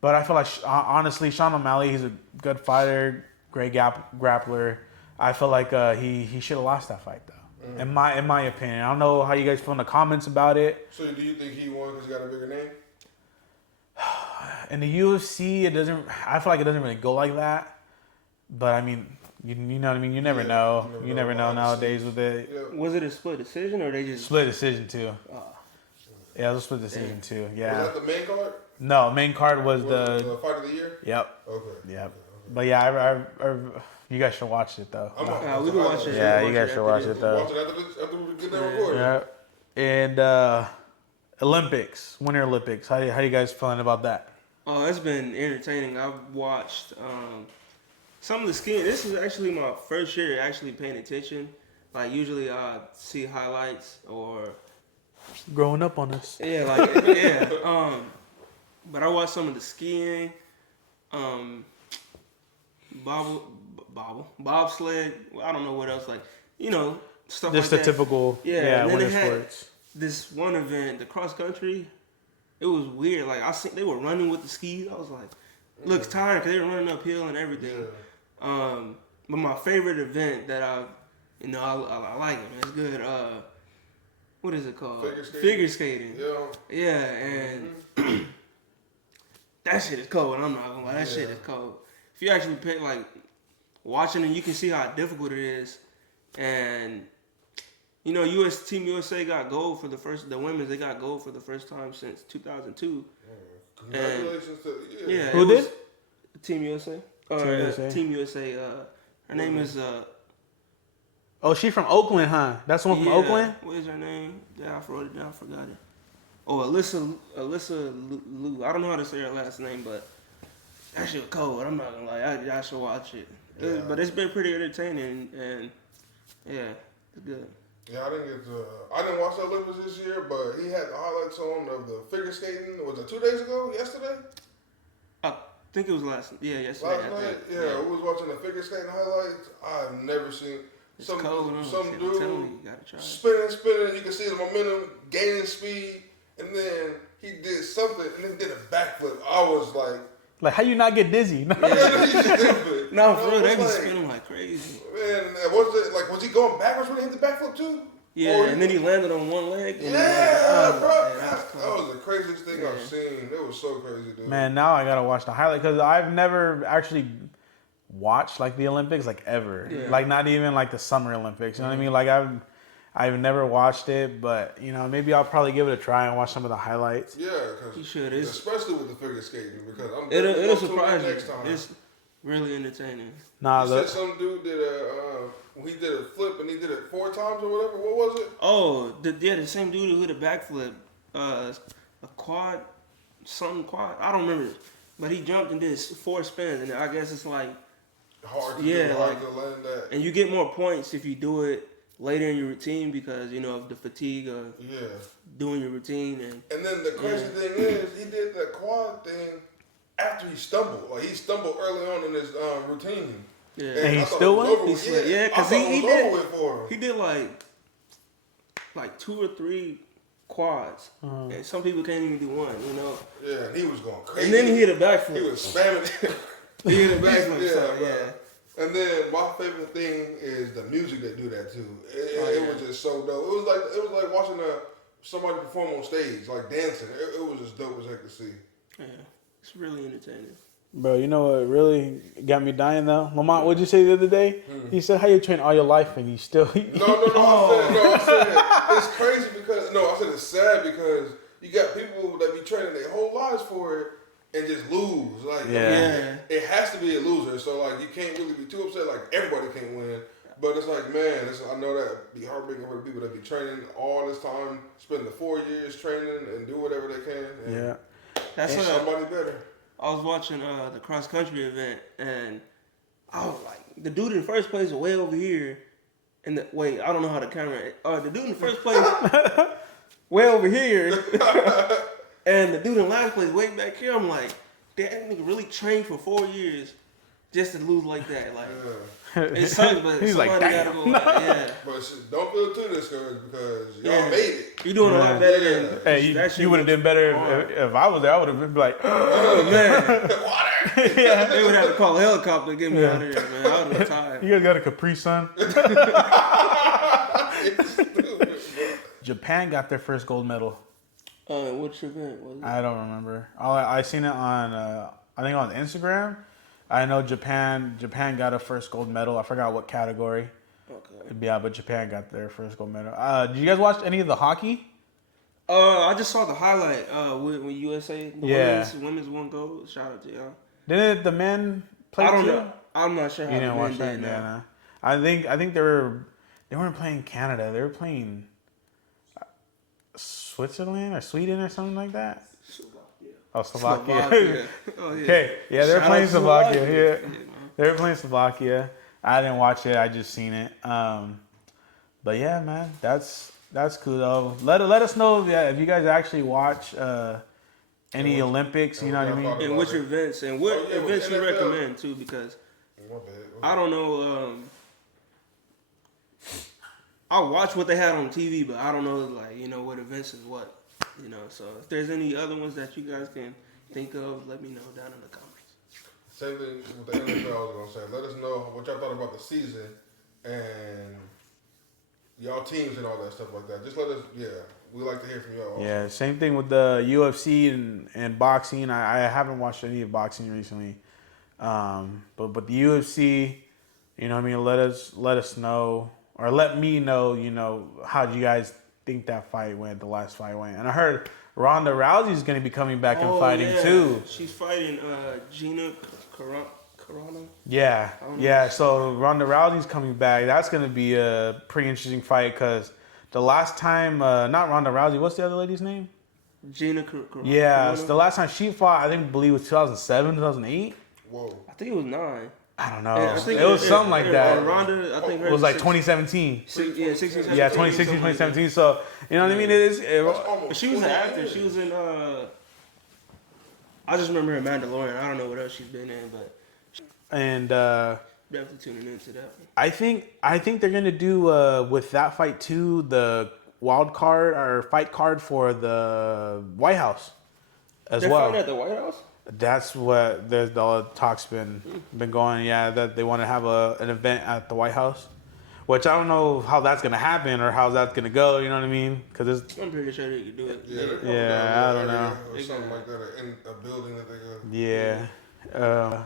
But I feel like honestly, Sean O'Malley, he's a good fighter, great grappler. I feel like he should have lost that fight though. In my opinion, I don't know how you guys feel in the comments about it. So do you think he won because he got a bigger name? In the UFC, it doesn't. I feel like it doesn't really go like that. But I mean, you know what I mean. You never Yeah, know. you You never never know, know nowadays with it. Yeah. Was it a split decision or they just? Split decision too. Oh. Yeah, it was a split decision too. Was Yeah. that the main card? No, main card was Was the. the fight of the year? Yep. Okay. Yep. But yeah, I you guys should watch it though. I'm We can watch it. Yeah, We you can guys should watch it though. Watch it after we get that recording. Yeah. And Olympics, Winter Olympics. How you guys feeling about that? Oh, it's been entertaining. I've watched some of the skiing. This is actually my first year actually paying attention. Like usually I see highlights or Growing up on us. yeah, like yeah. But I watched some of the skiing, bobsled. I don't know what else. Like stuff Just the like that. typical Yeah, and then winter they had- sports. This one event, the cross country, it was weird. Like I seen they were running with the skis. I was like, looks tired because they were running uphill and everything. Yeah. But my favorite event that I like it. Man. It's good. What is it called? Figure skating. Figure skating. Yeah. Yeah, and that shit is cold. I'm not gonna lie, that shit is cold. If you actually pay like watching it, you can see how difficult it is. And Team USA got gold for the women's. They got gold for the first time since 2002. Congratulations to Yeah, Who it was did? Team USA. Team USA. Team USA. Her name is Oh, she from Oakland, huh? That's the one from yeah, Oakland? What is her name? Yeah, I wrote it down. I forgot it. Oh, Alyssa Liu. I don't know how to say her last name, but that shit was cold. I'm not gonna lie. I should watch it. Yeah. But it's been pretty entertaining, and yeah, it's good. Yeah, I didn't watch the Olympics this year, but he had the highlights on of the figure skating. Was it 2 days ago? Yesterday? I think it was yesterday. Last I night? think. Yeah, we was watching the figure skating highlights. I've never seen It's some cold. I'm some telling dude you, you gotta try it. spinning. You can see the momentum gaining speed, and then he did something, and then did a backflip. I was like, Like, how you not get dizzy? man, he's stupid. No, for real, I they be was spinning like crazy. Man, was he going backwards when he hit the backflip too? Yeah, Or and then he landed on one leg. And Yeah, bro. man, that was That cold. was the craziest thing I've Yeah. seen. It was so crazy, dude. Man, now I gotta watch the highlight because I've never actually watched like the Olympics like ever. Yeah. Like not even like the Summer Olympics. You know what I mean? Like I've never watched it, but maybe I'll probably give it a try and watch some of the highlights. Yeah, You because should. It's, especially with the figure skating, because I'm it'll gonna tune in surprise next you. time. It's really entertaining. Nah, You the, said some dude did he did a flip and he did it 4 times or whatever. What was it? Oh, the same dude who did a backflip, a quad. I don't remember, but he jumped and did 4 spins, and I guess it's like, Hard to Yeah, do, hard like- to land that. and you get more points if you do it later in your routine because of the fatigue of Yeah. doing your routine And then the crazy thing is, he did that quad thing after he stumbled. Like he stumbled early on in his routine. yeah. And he I thought still it was went? over with. He slid- yeah, 'cause I thought he it was did- over with for him. He did like 2 or 3 quads, and some people can't even do one. Yeah, and he was going crazy. And then he hit a He backflip. was spamming it. He hit a backflip. Yeah, so, bro. yeah. And then my favorite thing is the music that do that too. Oh, It yeah. was just so dope. It was like watching somebody perform on stage, like dancing. It was just dope as heck to see. Yeah, it's really entertaining. Bro, you know what really got me dying though? Lamont, what'd you say the other day? He said, how you train all your life and you still... No. I said it's crazy because I said it's sad because you got people that be training their whole lives for it and just lose. Like, Yeah. it has to be a loser. So like, you can't really be too upset. Like everybody can't win. But it's like, man, I know that be heartbreaking for the people that be training all this time, spend the 4 years training and do whatever they can. And Yeah. That's ain't somebody better. I was watching the cross country event, and I was like, the dude in first place was way over here. And I don't know how the camera. The dude in first place way over here, and the dude in last place way back here. I'm like, that nigga really trained for 4 years just to lose like that. Like, it sucks, but He's like, somebody damn. gotta go. Yeah, But don't feel too discouraged because y'all Yeah. made it. you're doing a lot better than Hey, that shit you would have was done better hard. if I was there. I would have been like, Oh man, yeah. they would have to call a helicopter to get me out of there, man. I would have tired. You guys got a Capri Sun? It's stupid, bro. Japan got their first gold medal. Which event was it? I don't remember. I seen it on, I think on Instagram. I know Japan got a first gold medal. I forgot what category. Okay. Yeah, but Japan got their first gold medal. Did you guys watch any of the hockey? I just saw the highlight when USA the Yeah. women's won gold. Shout out to y'all. Didn't the men play I don't too? know. I'm not sure how You the didn't men watch that? did Yeah, now. no. I think they weren't playing Canada. They were playing Switzerland or Sweden or something like that. Oh, Slovakia. Oh yeah. Okay, yeah, they're Shout playing out to Slovakia. Slovakia. Yeah, man. they were playing Slovakia. I didn't watch it. I just seen it. But yeah, man, that's cool though. Let us know if you guys actually watch any Olympics. You know what I mean? And which events and what Oh, yeah, with events you NFL. recommend too? Because My bad. I don't know. I watch what they had on TV, but I don't know what events is what. So if there's any other ones that you guys can think of, let me know down in the comments. Same thing with the NFL. I was gonna say. Let us know what y'all thought about the season and y'all teams and all that stuff like that. Just let us. Yeah, we like to hear from y'all. Yeah, same thing with the UFC and boxing. I haven't watched any of boxing recently, but the UFC, you know what I mean. Let us know or let me know. How do you guys think that fight went? The last fight went, and I heard Ronda Rousey's going to be coming back and fighting yeah. too. She's fighting Gina Carano. Yeah. So Ronda Rousey's coming back. That's going to be a pretty interesting fight because the last time, not Ronda Rousey. What's the other lady's name? Gina Carano. Yeah, so the last time she fought, I believe it was 2007, 2008. Whoa. I think it was 9. I don't know. And I think It was something like that. And Ronda, I think It was like 2017. 2017. 16, Yeah, 2016, 2017. So, you know what I mean? That's It, almost But she was an 20 actor. years. She was in. I just remember her in Mandalorian. I don't know what else she's been in, but and definitely tuning into that one. I think they're gonna do with that fight too the wild card or fight card for the White House as They're well. fighting at the White House. That's what the talks been going. Yeah, that they want to have an event at the White House, which I don't know how that's gonna happen or how that's gonna go. You know what I mean? Because it's I'm pretty sure they could do it. Yeah, they're probably Yeah, down I there don't know. Or something like that, or in a building that they go. yeah.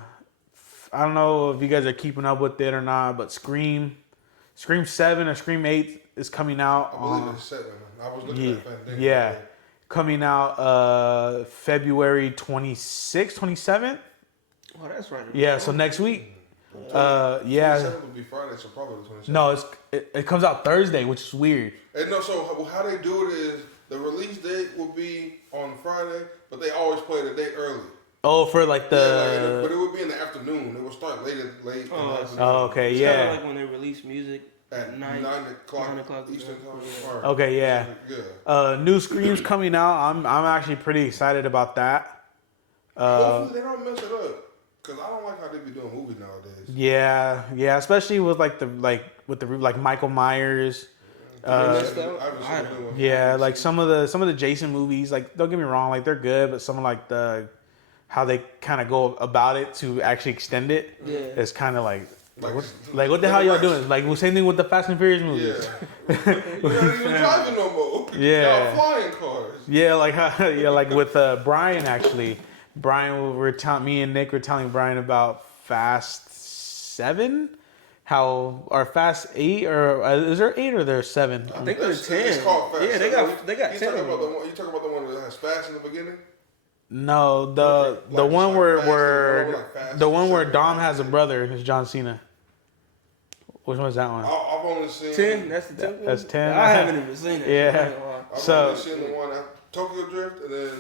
I don't know if you guys are keeping up with it or not, but Scream 7 or Scream 8 is coming out. I believe it's 7. I was looking at that. Yeah. Coming out February 26th, 27th. Oh, that's right. Yeah, so next week. Yeah. 27th would be Friday, so probably the 27th. No, it comes out Thursday, which is weird. And no, so how they do it is the release date will be on Friday, but they always play the date early. Oh, for like But the. it would be in the afternoon. It would start late in the afternoon. Oh, okay, It's yeah. kind of like when they release music at 9 o'clock Eastern time. Or Okay, yeah. Yeah. New screens coming out. I'm actually pretty excited about that. Hopefully they don't mess it up. Cause I don't like how they be doing movies nowadays. Yeah, especially with like Michael Myers. Yeah, like some of the Jason movies. Like, don't get me wrong, like they're good, but some of like the how they kind of go about it to actually extend it is kind of like what the hell y'all doing? Like, same thing with the Fast and Furious movies. Yeah. We're not even driving no more. Yeah. Y'all flying cars. Yeah, like with Brian actually. Me and Nick were telling Brian about Fast 7, or Fast 8, or is there 8 or there's 7? I think there's 10. It's called Fast. Yeah, they got 10. You talking about the one that has Fast in the beginning? No, the one where Dom has a brother is John Cena. Which one's that one? I've only seen 10. That's the 10th. That's 10. I haven't even seen it. Yeah. I've only seen the one Tokyo Drift, and then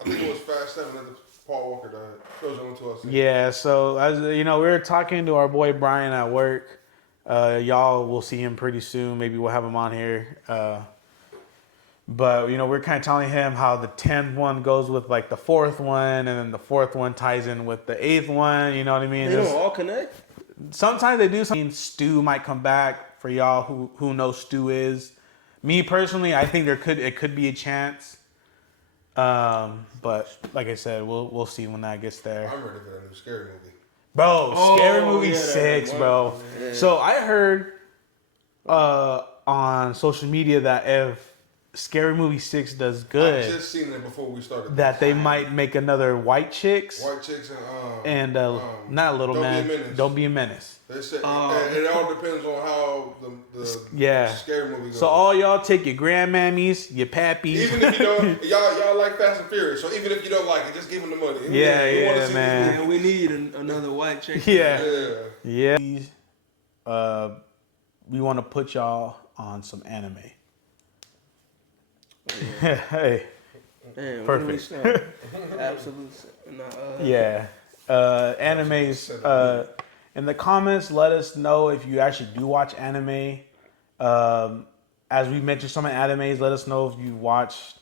I think it was Fast 7 that Paul Walker died. Those are the only two I've seen. Yeah, so as you know, we were talking to our boy Brian at work. Y'all will see him pretty soon. Maybe we'll have him on here. But we're kind of telling him how the 10th one goes with like the 4th one, and then the 4th one ties in with the 8th one. You know what I mean? They don't all connect. Sometimes they do something. Stu might come back for y'all who know Stu is. Me personally, I think it could be a chance. But like I said, we'll see when that gets there. I'm ready for that new scary movie. Bro, Scary Movie 6, bro. Yeah. So I heard on social media that if Scary Movie 6 does I good, just seen it before we started. that they might make another White Chicks White Chicks and not Little Don't Man. Be a Menace. Don't Be a Menace. They said it all depends on how the scary movie goes. So all y'all take your grandmammies, your pappies. Even if you don't, y'all like Fast and Furious. So even if you don't like it, just give them the money. Yeah, man. Man, we need another White Chick. Yeah. We want to put y'all on some anime. Hey. Damn, Perfect. Absolute. Yeah. Animes. In the comments, let us know if you actually do watch anime. As we mentioned some animes, let us know if you watched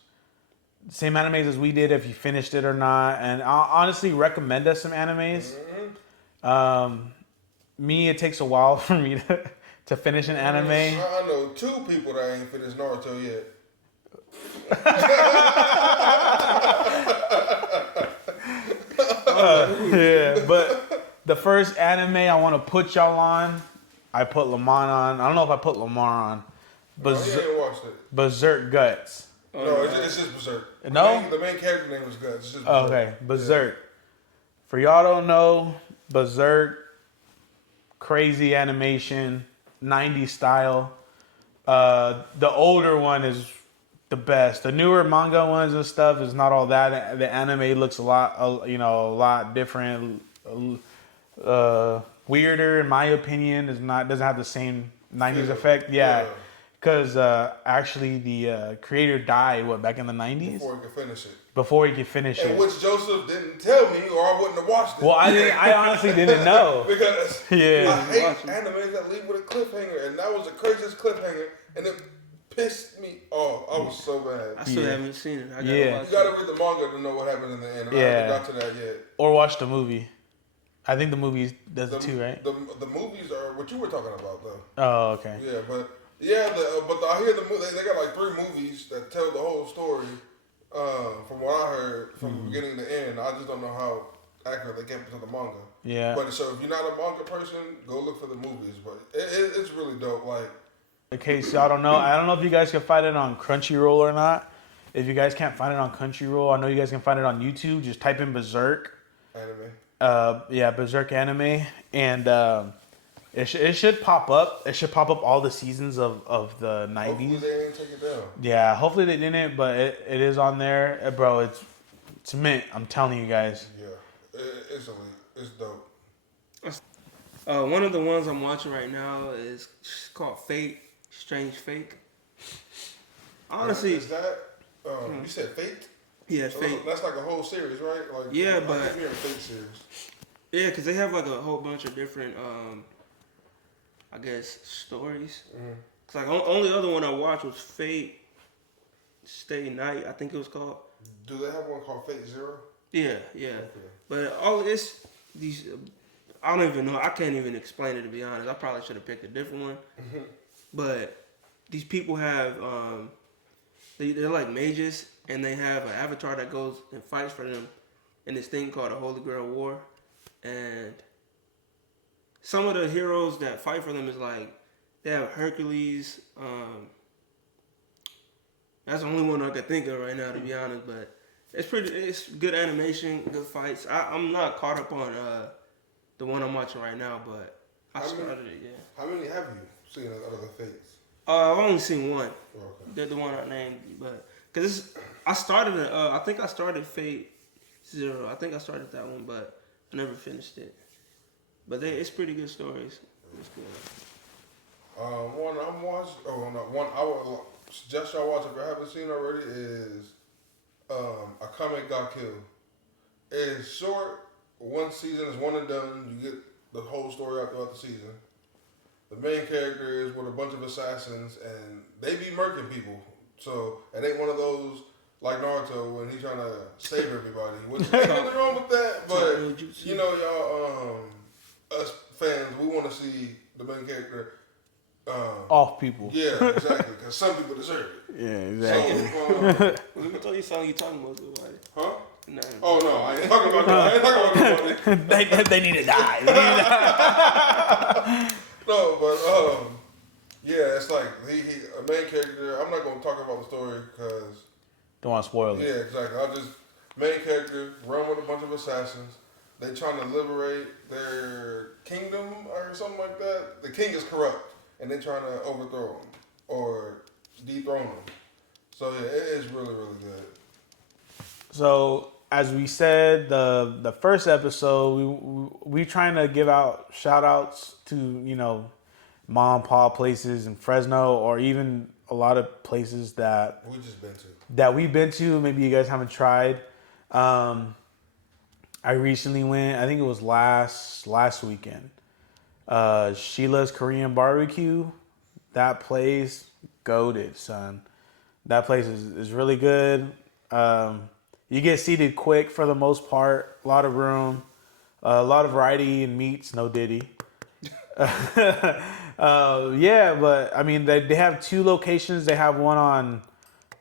the same animes as we did, if you finished it or not. And honestly, recommend us some animes. Me, it takes a while for me to finish an anime. I know 2 people that ain't finished Naruto yet. Yeah, but the first anime I want to put y'all on, I put Lamont on. I don't know if I put Lamar on. You ain't watched it. Berserk Guts. No, it's just Berserk. No? The main character name was Guts. It's just Oh, Berserk. okay, Berserk. For y'all don't know, Berserk, crazy animation, 90s style. The older one is the best. The newer manga ones and stuff is not all that. The anime looks a lot different, weirder in my opinion. Doesn't have the same 90s effect. Yeah. Because actually the creator died back in the 90s Before he could finish it. And which Joseph didn't tell me, or I wouldn't have watched it. Well, I honestly didn't know. Because I hate animes that leave with a cliffhanger, and that was the craziest cliffhanger, and it pissed me off. I was so mad. I still haven't seen it. I gotta watch you gotta read the manga to know what happens in the end, and I haven't got to that yet. Or watch the movie. I think the movie does it too, right? The movies are what you were talking about, though. Oh, okay. Yeah, but I hear they got like 3 movies that tell the whole story. From what I heard, from the beginning to end, I just don't know how accurate they kept it to the manga. Yeah. But so if you're not a manga person, go look for the movies. But it's really dope. Like, in case y'all don't know, I don't know if you guys can find it on Crunchyroll or not. If you guys can't find it on Crunchyroll, I know you guys can find it on YouTube. Just type in Berserk. Anime. Berserk anime, and it should pop up. It should pop up all the seasons of the 90s. Hopefully they didn't take it down. Yeah, hopefully they didn't, but it is on there, bro. It's mint. I'm telling you guys. Yeah, it's elite. It's dope. One of the ones I'm watching right now is called Fate, Strange Fate. Honestly, is that you said Fate? Yeah, so Fate. That's like a whole series, right? Like, yeah, but Fate series. Yeah, because they have like a whole bunch of different I guess, stories. Mhm. Cause like only other one I watched was Fate Stay Night. I think it was called. Do they have one called Fate Zero? Yeah, yeah. Okay. But all it's these. I don't even know. I can't even explain it, to be honest. I probably should have picked a different one. But these people have they're like mages, and they have an avatar that goes and fights for them in this thing called the Holy Grail War. And some of the heroes that fight for them is like they have Hercules. That's the only one I can think of right now, to be honest. But it's good animation, good fights. I'm not caught up on the one I'm watching right now, but I started it. Yeah. How many have you seen out of the Fates? I've only seen one. Okay. The one I named, but because I started it. I think I started Fate Zero. I think I started that one, but I never finished it. But it's pretty good stories. It's good. One I'm watching. Oh no, one I would suggest y'all watch if you haven't seen already is Akame ga Kill. It's short. One season is one and done. You get the whole story out throughout the season. The main character is with a bunch of assassins, and they be murking people. So it ain't one of those like Naruto when he's trying to save everybody. Which ain't nothing wrong with that, but you know, y'all, us fans, we want to see the main character Off people. Yeah, exactly. Because some people deserve it. Yeah, exactly. So, Let me tell you something you talking about, somebody. huh? Nah. Oh no, I ain't talking about that. I ain't talking about nobody. they need to die. They need to die. No, but yeah, it's like he a main character. I'm not gonna talk about the story because Don't want to spoil yeah, it. exactly. I just main character run with a bunch of assassins. They trying to liberate their kingdom or something like that. The king is corrupt, and they trying to overthrow him or dethrone him. So yeah, it is really really good. So as we said, the first episode, we trying to give out shout outs to, you know, mom and pop places in Fresno, or even a lot of places that We just been to. we've been to. Maybe you guys haven't tried. I recently went. I think it was last weekend. Sheila's Korean Barbecue. That place, goated, son. That place is really good. You get seated quick for the most part. A lot of room. A lot of variety in meats. No Diddy. Yeah, but I mean, they have two locations. They have one on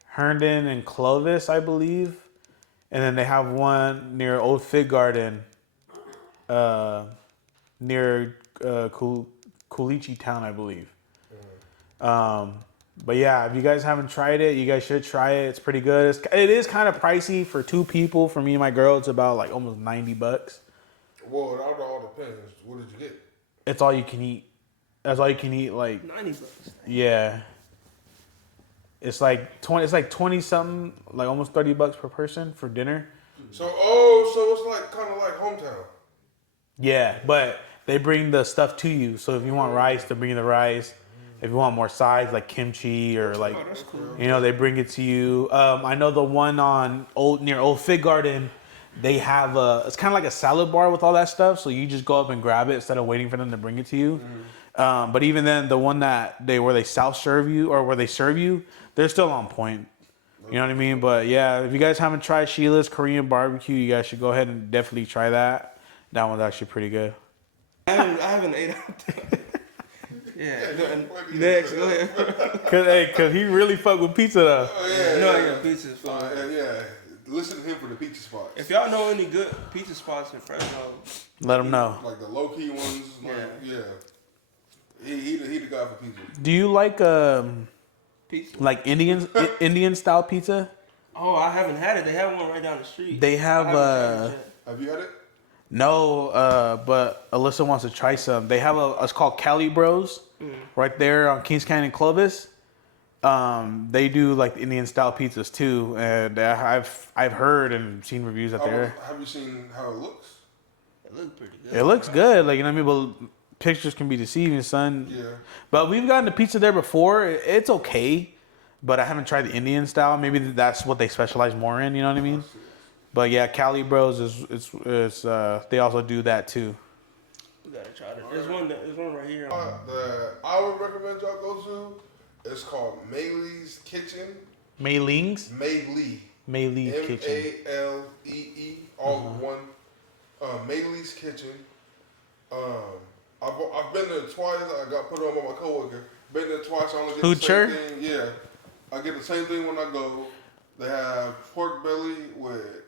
Herndon and Clovis, I believe. And then they have one near Old Fig Garden, near Coolidge Town, I believe. But yeah, if you guys haven't tried it, you guys should try it. It's pretty good. It is kind of pricey for two people. For me and my girl, it's about like almost $90. Well, it all depends. What did you get? It's all you can eat. That's all you can eat. Like, $90. yeah, it's like 20. It's like 20 something, like almost $30 per person for dinner. So it's like kind of like hometown. Yeah, but they bring the stuff to you. So if you want rice, they bring you the rice. If you want more sides, like kimchi or like, Oh, that's cool. you know, they bring it to you. I know the one on near Old Fig Garden, they have it's kind of like a salad bar with all that stuff. So you just go up and grab it instead of waiting for them to bring it to you. But even then, the one where they self serve you or where they serve you, they're still on point. You know what I mean? But yeah, if you guys haven't tried Sheila's Korean Barbecue, you guys should go ahead and definitely try that. That one's actually pretty good. I haven't ate out there. Yeah. Next, go ahead. Cause he really fuck with pizza though. Oh, No, yeah, pizza is So, fine. yeah. Listen to him for the pizza spots. If y'all know any good pizza spots in Fresno, Let them know. Like the low key ones. Like, yeah. He the guy for pizza. Do you like pizza. like Indian style pizza? Oh, I haven't had it. They have one right down the street. They have I haven't tried it yet. Have you had it? no, but Alyssa wants to try some. They have it's called Cali Bros, right there on Kings Canyon Clovis. They do like Indian style pizzas too, and I've heard and seen reviews out there. Have you seen how it looks? It looked pretty good. It looks good, like, you know what I mean. But pictures can be deceiving, son. Yeah. But we've gotten the pizza there before. It's okay, but I haven't tried the Indian style. Maybe that's what they specialize more in. You know what I mean? But yeah, Cali Bros is they also do that too. We gotta try that. There's one right here. That I would recommend y'all go to. It's called Maylee's Kitchen. Mayling's? Maylee. Maylee's Kitchen. Malee, all in one. Maylee's Kitchen. I've been there twice. I got put on by my coworker. Been there twice. I only get the same thing. Yeah, I get the same thing when I go. They have pork belly with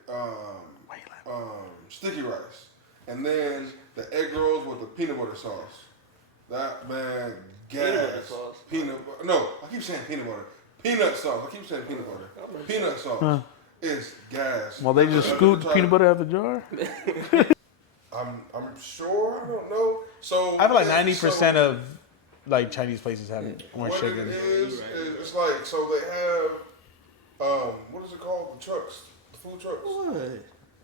sticky rice, and then the egg rolls with the peanut butter sauce. That man, gas. Peanut butter sauce. No, I keep saying peanut butter. Peanut sauce. I keep saying peanut butter. Peanut sauce. It's gas. Well, they just scooped the peanut butter out of the jar. I'm sure. I don't know. So I feel like 90% of like Chinese places have orange what chicken. it is it's like so they have what is it called? The trucks, the food trucks. What?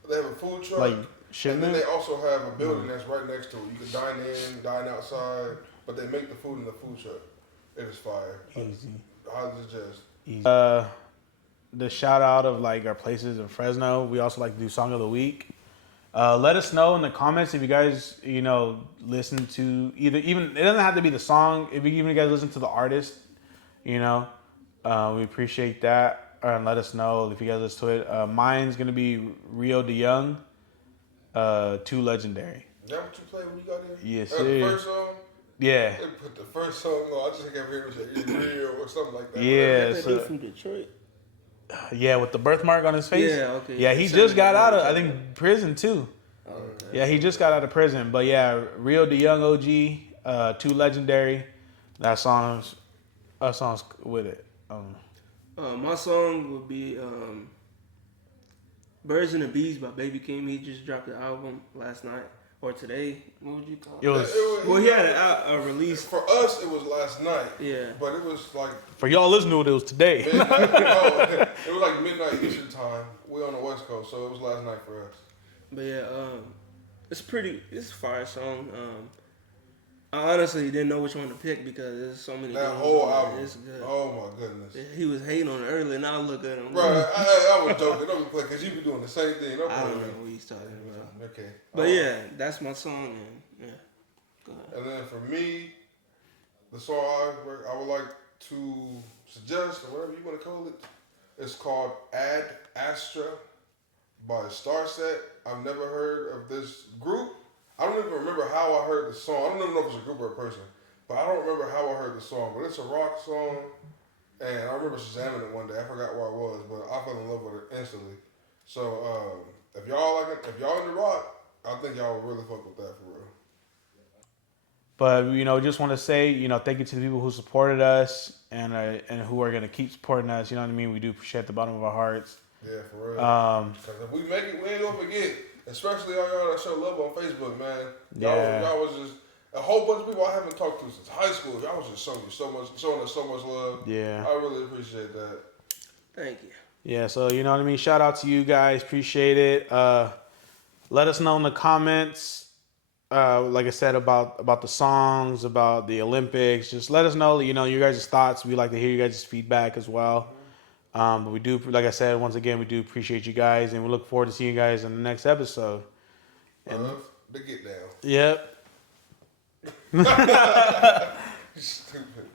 They have a food truck, Like and then shipment. they also have a building that's right next to it. You can dine in, dine outside, but they make the food in the food truck. It is fire. Easy. I suggest. Easy. The shout out of like our places in Fresno. We also like to do Song of the Week. Let us know in the comments if you guys, listen to even it doesn't have to be the song. If you guys listen to the artist, we appreciate that. And let us know if you guys listen to it. Mine's gonna be Rio de Young, Too Legendary. Is that what you played when you got here? Yes, That's the sir. first song. Yeah. They put the first song on. I just kept hearing it real or something like that. Yeah. That dude from Detroit. Yeah, with the birthmark on his face. Yeah, okay. Yeah, he just got out of, I think, prison too. Oh, okay. Yeah, he just got out of prison. But yeah, Rio de Young OG, Too Legendary. That song's with it. My song would be Birds and the Bees by Baby Keem. He just dropped the album last night or today. What would you call it? It was Well, he had a release. For us, it was last night. Yeah. But it was like for y'all listening to it. It was today. midnight. No, it was like midnight Eastern time. We're on the West Coast, so it was last night for us. But yeah, it's a fire song. I honestly didn't know which one to pick because there's so many. That good whole ones on album. there. It's good. Oh my goodness. He was hating on it earlier, and I look at him. Bro, I was joking. Don't be playing because you be doing the same thing. Don't I play don't with know me. what he's talking about. Okay. But yeah, that's my song. And yeah, go ahead. And then for me, the song I would like to suggest, or whatever you want to call it, it's called Ad Astra by Starset. I've never heard of this group. I don't even remember how I heard the song. I don't even know if it's a group or a person, but I don't remember how I heard the song. But it's a rock song, and I remember Shazamming it one day. I forgot where I was, but I fell in love with it instantly. So if y'all like it, if y'all into rock, I think y'all will really fuck with that for real. But just want to say, thank you to the people who supported us and who are gonna keep supporting us. You know what I mean? We do appreciate the bottom of our hearts. Yeah, for real. Because if we make it, we ain't gonna forget. Especially all y'all that show love on Facebook, man. Y'all was just a whole bunch of people I haven't talked to since high school. Y'all was just showing us so much love. Yeah. I really appreciate that. Thank you. Yeah, so you know what I mean? Shout out to you guys. Appreciate it. Let us know in the comments, like I said, about the songs, about the Olympics. Just let us know, you guys' thoughts. We like to hear you guys' feedback as well. But we do, like I said, once again, we do appreciate you guys, and we look forward to seeing you guys in the next episode. Love the get down. Yep. Stupid.